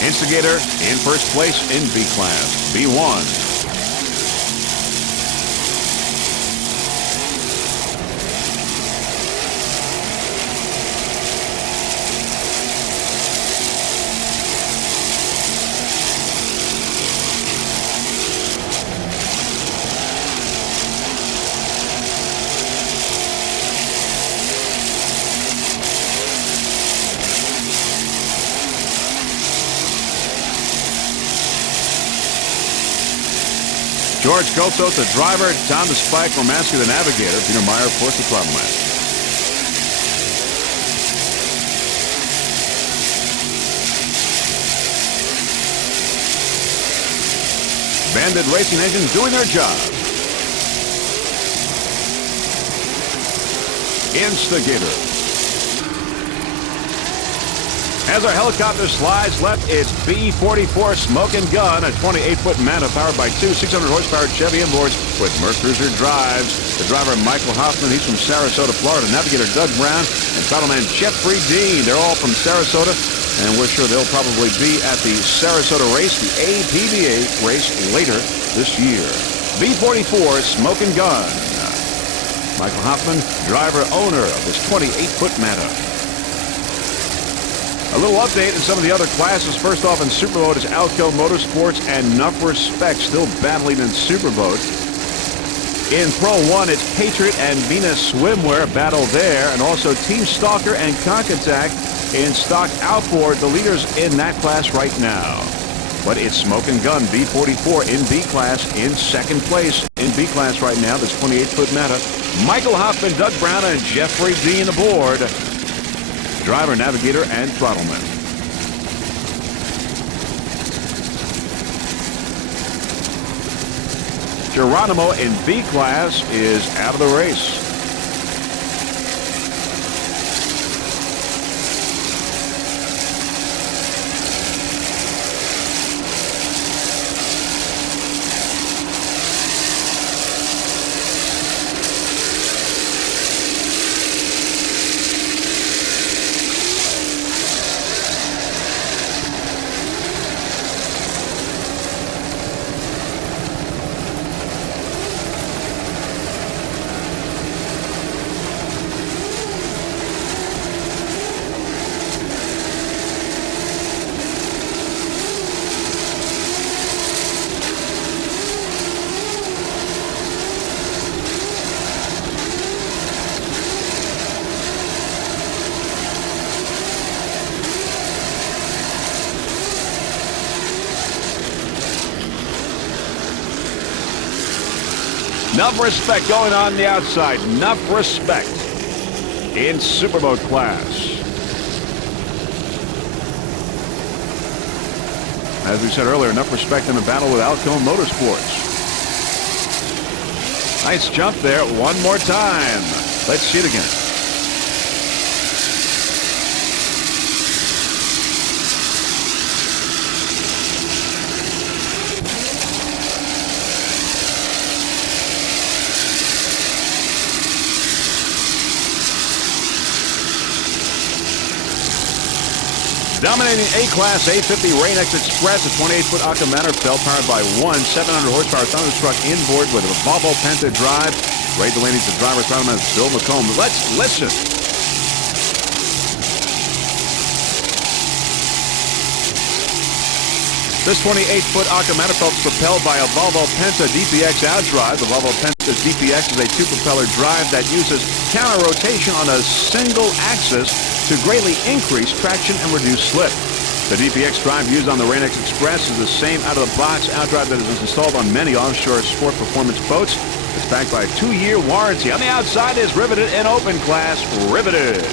Instigator in first place in B class, B1. George Galtzos, the driver. Tom the Spike Romansky, the navigator. Peter Meyer, of course, the throttle man. Banded racing engines doing their job. Instigator. As our helicopter slides left, it's B-44 Smoking Gun, a 28-foot Manta powered by two 600-horsepower Chevy inboards with Mercruiser drives. The driver, Michael Hoffman, he's from Sarasota, Florida. Navigator Doug Brown and paddleman Jeffrey Dean. They're all from Sarasota, and we're sure they'll probably be at the Sarasota race, the APBA race later this year. B-44 Smoking Gun. Michael Hoffman, driver, owner of this 28-foot Manta. A little update in some of the other classes. First off in Superboat is Alco Motorsports and Enough Respect still battling in Superboat. In Pro 1, it's Patriot and Venus Swimwear battle there, and also Team Stalker and Contact in stock outboard, the leaders in that class right now. But it's Smoking Gun B-44 in B class in second place in B class right now. This 28-foot Manta. Michael Hoffman, Doug Brown, and Jeffrey Dean aboard. Driver, navigator, and throttleman. Geronimo in B class is out of the race. Enough respect going on the outside. Enough respect in Superboat class. As we said earlier, enough respect in the battle with Alco Motorsports. Nice jump there. One more time. Let's see it again. Dominating A-Class A50 Rain-X Express, a 28-foot Acca Bell powered by one 700-horsepower Thunderstruck inboard with a Volvo Penta drive. Ray Delaney's the driver, throttleman Bill McComb. Let's listen. This 28-foot Acca Bell is propelled by a Volvo Penta DPX outdrive. The Volvo Penta DPX is a two-propeller drive that uses counter-rotation on a single axis to greatly increase traction and reduce slip. The DPX drive used on the Rain-X Express is the same out-of-the-box outdrive that is installed on many offshore sport performance boats. It's backed by a 2-year warranty. On the outside is riveted in open class, riveted.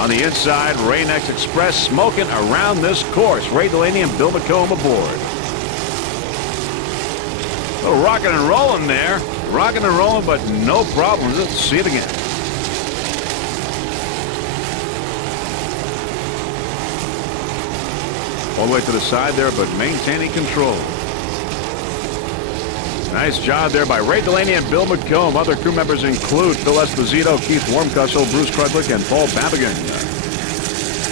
On the inside, Rain-X Express smoking around this course. Ray Delaney and Bill McComb aboard. A little rocking and rolling there. Rocking and rolling, but no problems. Let's see it again. All the way to the side there, but maintaining control. Nice job there by Ray Delaney and Bill McComb. Other crew members include Phil Esposito, Keith Wormcussel, Bruce Krudlick, and Paul Babigan.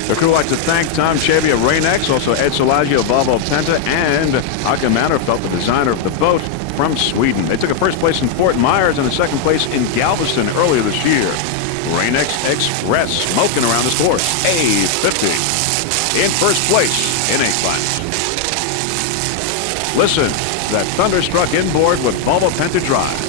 The crew would like to thank Tom Chavy of Rain-X, also Ed Solagio of Volvo Penta, and Acca Mannerfelt, the designer of the boat, from Sweden. They took a first place in Fort Myers and a second place in Galveston earlier this year. Rain-X Express smoking around this course. A50 in first place in A-Class. Listen to that Thunderstruck inboard with Volvo Penta drive.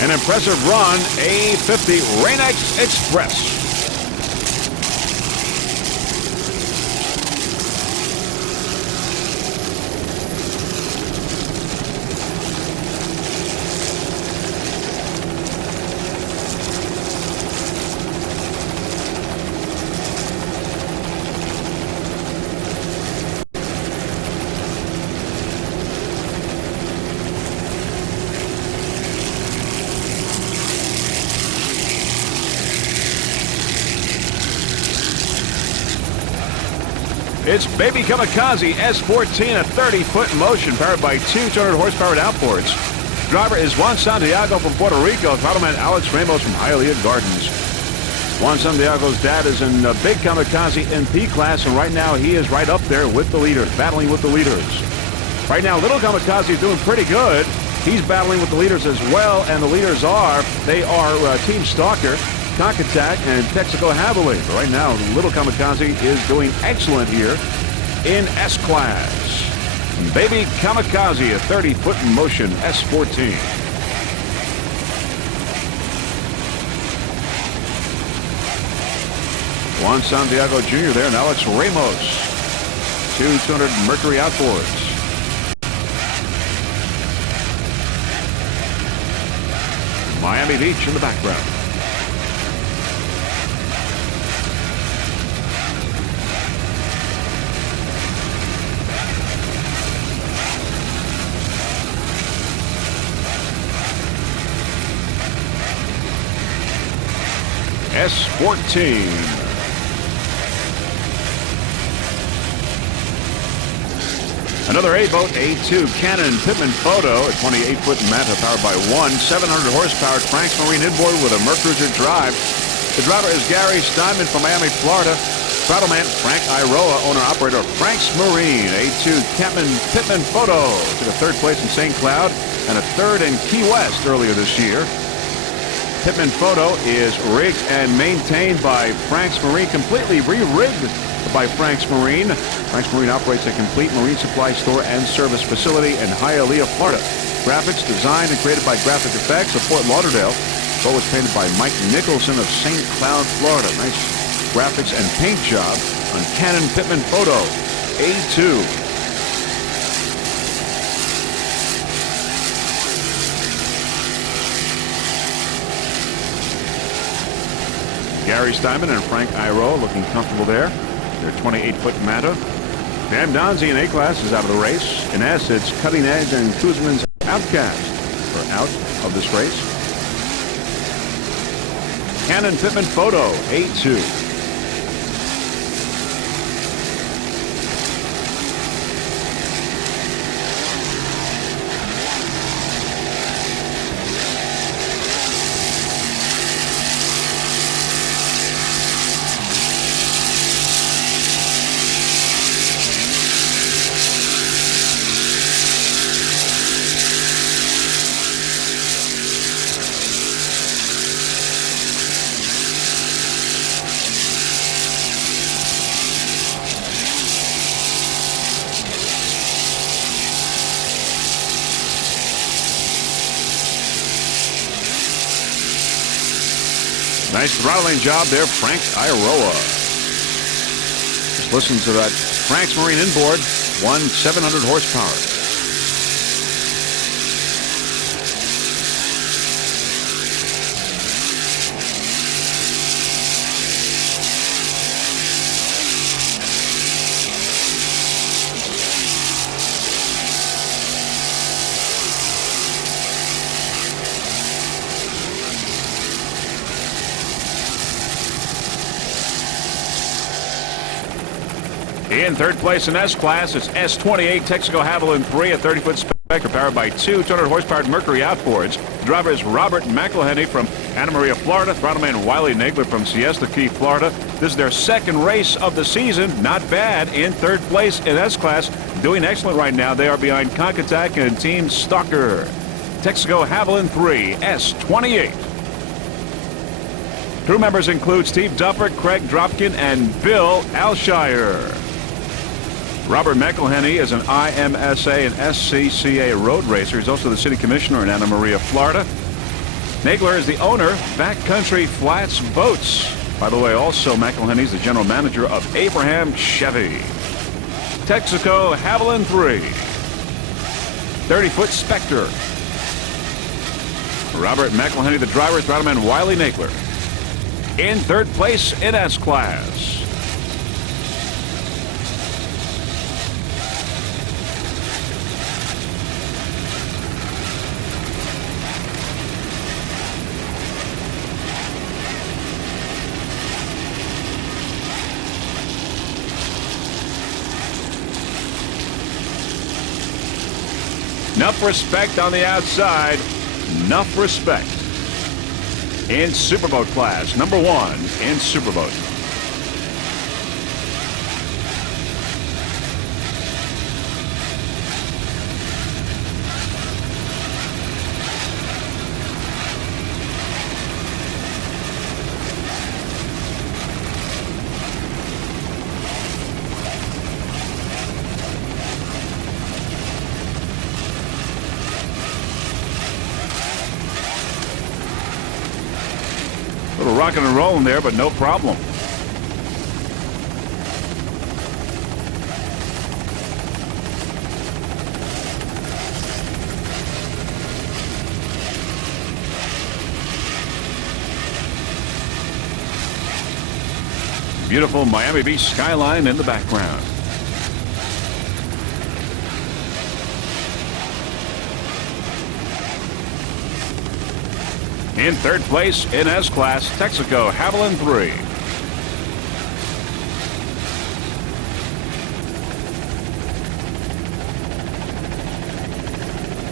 An impressive run, A50 Rain-X Express. It's Baby Kamikaze S14, a 30-foot motion powered by two 200-horsepower outboards. Driver is Juan Santiago from Puerto Rico. Throttle Alex Ramos from Hialeah Gardens. Juan Santiago's dad is in Big Kamikaze in P class, and right now he is right up there with the leaders, battling with the leaders. Right now, Little Kamikaze is doing pretty good. He's battling with the leaders as well, and the leaders are Team Stalker, Conk Attack, and Texaco Javelin. But right now, Little Kamikaze is doing excellent here in S-Class. Baby Kamikaze, a 30-foot motion S14. Juan Santiago Jr. there, and Alex Ramos. Two 200 Mercury outboards. Miami Beach in the background. S14. Another A-boat, A2 Cannon Pittman Photo, a 28-foot Manta powered by one 700 horsepower Frank's Marine inboard with a Mercruiser drive. The driver is Gary Steinman from Miami, Florida. Throttleman Frank Iroa, owner-operator of Frank's Marine. A2 Pittman Photo took a third place in St. Cloud and a third in Key West earlier this year. Pittman Photo is rigged and maintained by Frank's Marine, completely re-rigged by Frank's Marine. Frank's Marine operates a complete marine supply store and service facility in Hialeah, Florida. Graphics designed and created by Graphic Effects of Fort Lauderdale. Boat was painted by Mike Nicholson of St. Cloud, Florida. Nice graphics and paint job on Canon Pittman Photo A2. Gary Steinman and Frank Iroa looking comfortable there. Their 28-foot Manta. Pam Donzie in A-Class is out of the race. In S, it's Cutting Edge and Kuzman's Outcast are out of this race. Canon Pittman Photo, A2. Nice throttling job there, Frank Iroa. Just listen to that Frank's Marine inboard, 700 horsepower. In third place in S-Class, it's S28 Texaco Javelin 3, a 30-foot Spectre powered by two 200-horsepower Mercury outboards. The driver is Robert McElhenney from Anna Maria, Florida. Throttleman Wiley Nagler from Siesta Key, Florida. This is their second race of the season. Not bad in third place in S-Class. Doing excellent right now. They are behind Conk Attack and Team Stalker. Texaco Javelin 3, S28. Crew members include Steve Dupper, Craig Dropkin, and Bill Alshire. Robert McElhenney is an IMSA and SCCA road racer. He's also the city commissioner in Anna Maria, Florida. Nagler is the owner, Backcountry Flats Boats. By the way, also McElhenney's the general manager of Abraham Chevy. Texaco Haviland 3. 30-foot Spectre. Robert McElhenney, the driver, throttle Wiley Nagler. In third place in S-Class. Enough respect on the outside. Enough respect. In Superboat class, number 1 in Superboat. A little rocking and rolling there, but no problem. Beautiful Miami Beach skyline in the background. In third place in S-Class, Texaco Haviland 3.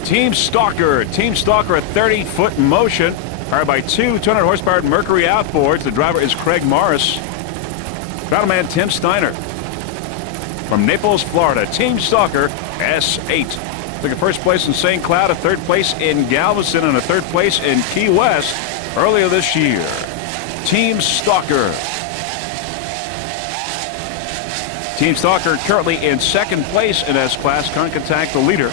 Team Stalker. Team Stalker, a 30-foot motion, powered by two 200-horsepower Mercury outboards. The driver is Craig Morris. Battleman Tim Steiner. From Naples, Florida, Team Stalker S8. Took a first place in St. Cloud, a third place in Galveston, and a third place in Key West earlier this year. Team Stalker. Team Stalker currently in second place in S-Class. Contact the leader.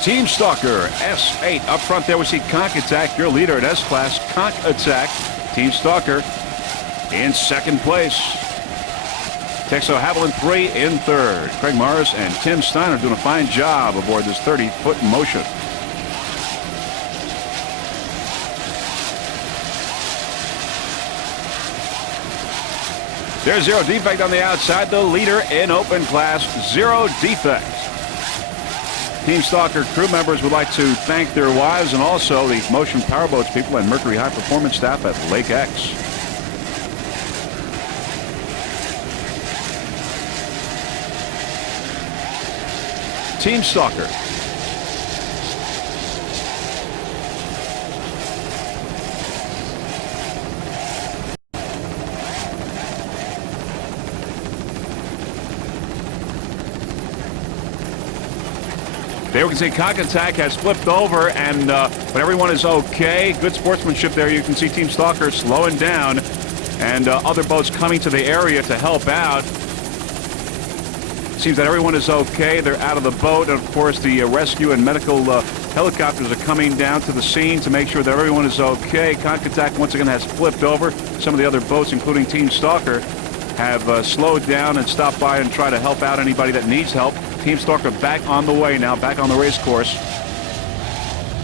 Team Stalker S8 up front there. We see Conk Attack, your leader at S-Class. Conk Attack. Team Stalker in second place. Texaco Haviland 3 in third. Craig Morris and Tim Steiner doing a fine job aboard this 30-foot motion. There's zero defect on the outside. The leader in open class, zero defect. Team Stalker crew members would like to thank their wives and also the Motion Powerboats people and Mercury High Performance staff at Lake X. Team Stalker. There we can see Conk Attack has flipped over, and but everyone is okay. Good sportsmanship there. You can see Team Stalker slowing down, and other boats coming to the area to help out. Seems that everyone is okay. They're out of the boat, and of course the rescue and medical helicopters are coming down to the scene to make sure that everyone is okay. Conk Attack once again has flipped over. Some of the other boats, including Team Stalker, have slowed down and stopped by and try to help out anybody that needs help. Team Stalker back on the way now, back on the race course.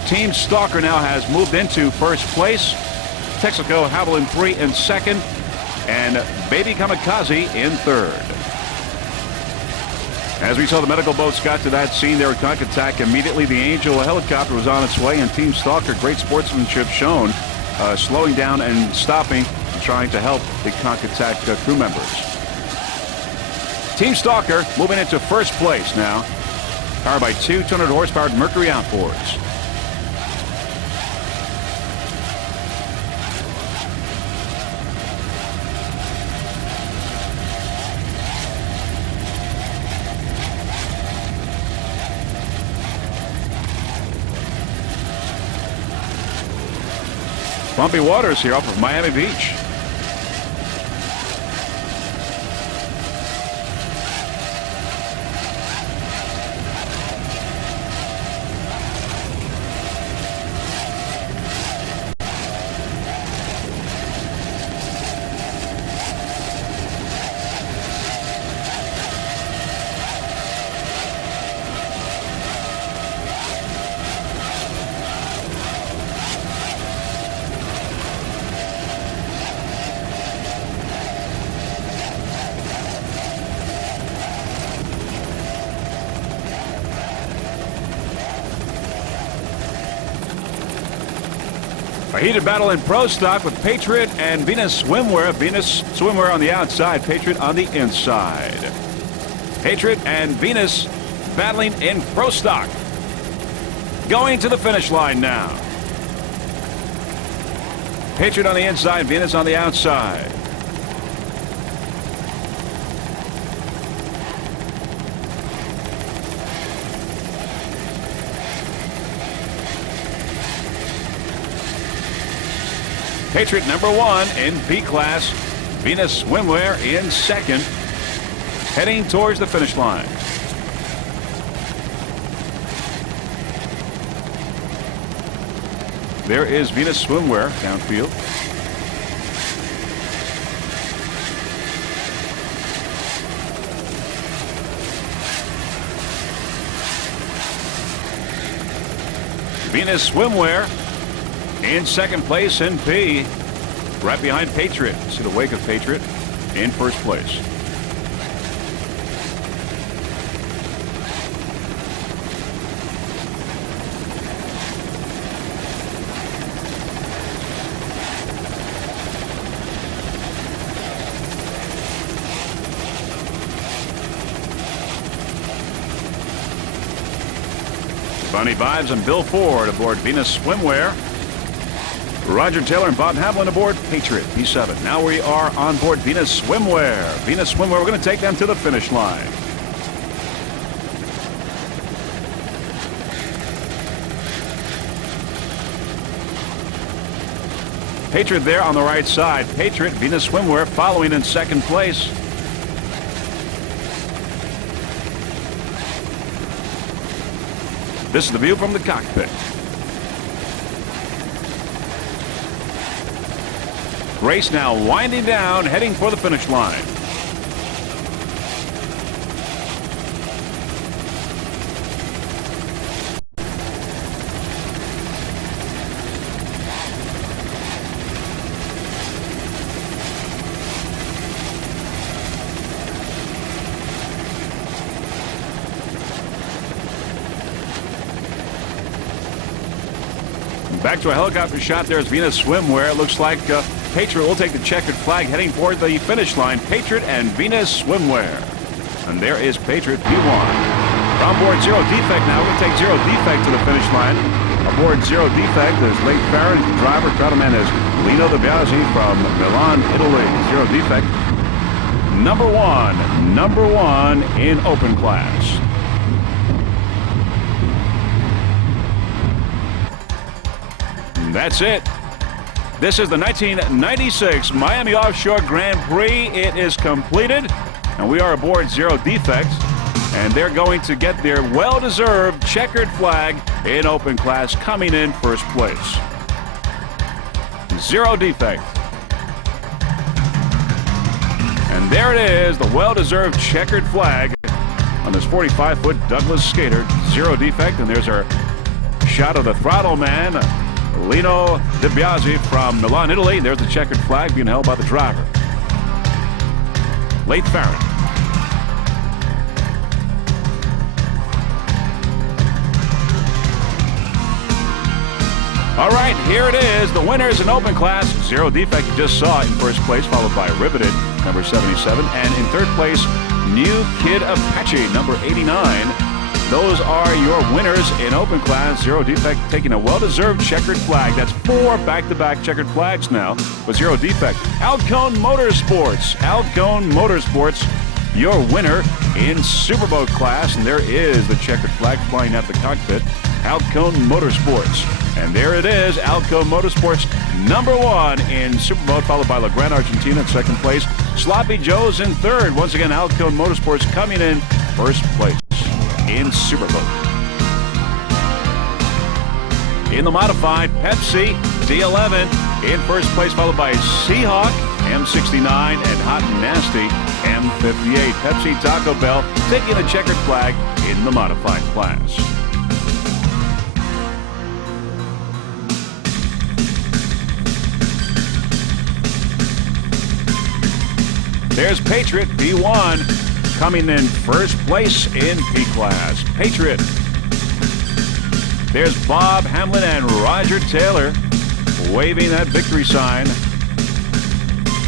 Team Stalker now has moved into first place. Texaco Haviland 3 in second, and Baby Kamikaze in third. As we saw, the medical boats got to that scene there at Conk Attack. Immediately, the Angel helicopter was on its way, and Team Stalker, great sportsmanship shown, slowing down and stopping, trying to help the Conk Attack crew members. Team Stalker moving into first place now, powered by two 200-horsepower Mercury outboards. Bumpy waters here off of Miami Beach. A heated battle in Pro Stock with Patriot and Venus Swimwear. Venus Swimwear on the outside, Patriot on the inside. Patriot and Venus battling in Pro Stock. Going to the finish line now. Patriot on the inside, Venus on the outside. Patriot #1 in B class. Venus Swimwear in second, heading towards the finish line. There is Venus Swimwear downfield. Venus Swimwear in second place in P, right behind Patriot. See the wake of Patriot in first place. Bonnie Vibes and Bill Ford aboard Venus Swimwear. Roger Taylor and Bob Hamlin aboard Patriot P7. Now we are on board Venus Swimwear. Venus Swimwear, we're going to take them to the finish line. Patriot there on the right side. Patriot, Venus Swimwear following in second place. This is the view from the cockpit. Race now winding down, heading for the finish line. Back to a helicopter shot. There's Venus Swimwear. It looks like Patriot will take the checkered flag heading toward the finish line. Patriot and Venus Swimwear. And there is Patriot P1. Onboard Zero Defect now. We'll take Zero Defect to the finish line. Aboard Zero Defect is Late Farron, the driver. Crowdman is Lino De Biasi from Milan, Italy. Zero Defect. Number one in open class. That's it. This is the 1996 Miami Offshore Grand Prix. It is completed, and we are aboard Zero Defect, and they're going to get their well-deserved checkered flag in open class, coming in first place. Zero Defect. And there it is, the well-deserved checkered flag on this 45-foot Douglas skater. Zero Defect, and there's our shot of the throttle man, Lino De Biasi from Milan, Italy. There's the checkered flag being held by the driver, Late Farron. All right, here it is. The winners in open class. Zero Defect, you just saw it in first place, followed by Riveted, number 77. And in third place, New Kid Apache, number 89. Those are your winners in open class. Zero Defect taking a well-deserved checkered flag. That's 4 back-to-back checkered flags now with Zero Defect. Alcone Motorsports, your winner in Superboat class, and there is the checkered flag flying at the cockpit. Alcone Motorsports. And there it is, Alcone Motorsports, #1 in Superboat, followed by LeGrand Argentina in second place. Sloppy Joe's in third. Once again, Alcone Motorsports coming in first place in Superboat. In the modified, Pepsi D11 in first place, followed by Seahawk M69 and Hot and Nasty M58. Pepsi Taco Bell taking the checkered flag in the modified class. There's Patriot B1 coming in first place in P class. Patriot. There's Bob Hamlin and Roger Taylor waving that victory sign.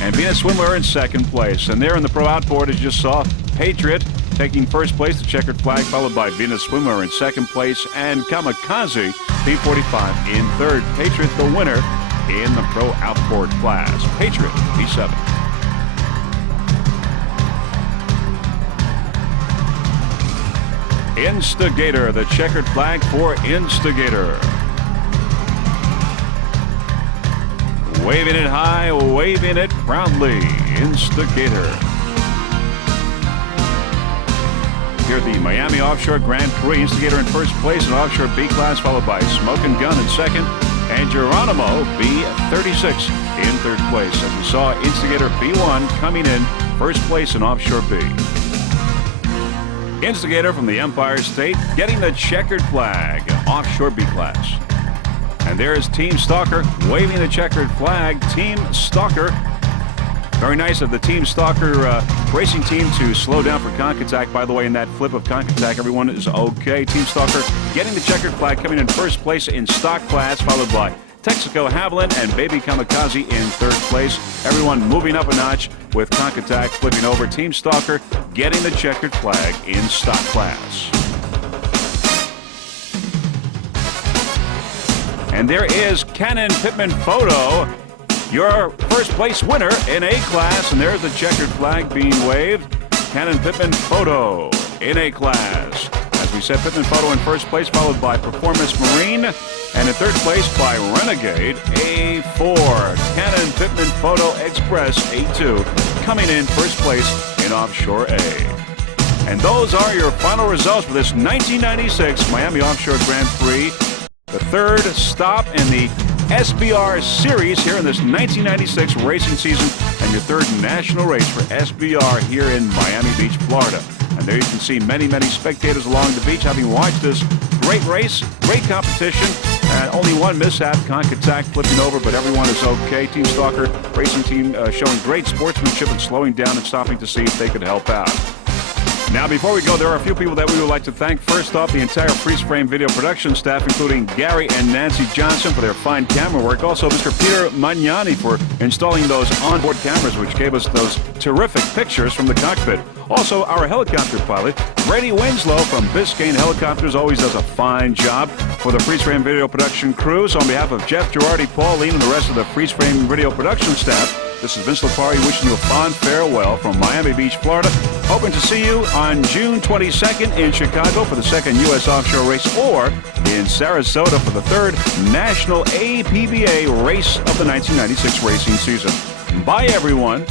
And Venus Swimwear in second place. And there in the pro outboard, as you just saw, Patriot taking first place, the checkered flag, followed by Venus Swimwear in second place, and Kamikaze P45 in third. Patriot the winner in the pro outboard class. Patriot P7. Instigator, the checkered flag for Instigator. Waving it high, waving it proudly, Instigator. Here at the Miami Offshore Grand Prix, Instigator in first place in Offshore B class, followed by Smoke and Gun in second, and Geronimo B36 in third place. As we saw, Instigator B1 coming in first place in Offshore B. Instigator from the Empire State getting the checkered flag, Offshore B class. And there is Team Stalker waving the checkered flag. Team Stalker. Very nice of the Team Stalker racing team to slow down for conch attack. By the way, in that flip of conch attack, everyone is okay. Team Stalker getting the checkered flag, coming in first place in stock class, followed by Texaco Haviland and Baby Kamikaze in third place. Everyone moving up a notch with conch attack flipping over. Team Stalker getting the checkered flag in stock class. And there is Cannon Pittman Photo, your first place winner in A class. And there's the checkered flag being waved. Cannon Pittman Photo in A class. As we said, Pittman Photo in first place, followed by Performance Marine. And in third place by Renegade A4. Cannon Pittman Photo Express A2 coming in first place in Offshore A. And those are your final results for this 1996 Miami Offshore Grand Prix. The third stop in the SBR Series here in this 1996 racing season, and your third national race for SBR here in Miami Beach, Florida. And there you can see many, many spectators along the beach having watched this great race, great competition, and only one mishap, conch attack flipping over, but everyone is okay. Team Stalker racing team showing great sportsmanship and slowing down and stopping to see if they could help out. Now, before we go, there are a few people that we would like to thank. First off, the entire Freeze Frame video production staff, including Gary and Nancy Johnson for their fine camera work. Also, Mr. Peter Magnani for installing those onboard cameras, which gave us those terrific pictures from the cockpit. Also, our helicopter pilot, Brady Winslow from Biscayne Helicopters, always does a fine job for the Freeze Frame video production crew. So on behalf of Jeff Girardi, Pauline, and the rest of the Freeze Frame video production staff, this is Vince Lipari wishing you a fond farewell from Miami Beach, Florida. Hoping to see you on June 22nd in Chicago for the second U.S. offshore race, or in Sarasota for the third National APBA race of the 1996 racing season. Bye, everyone.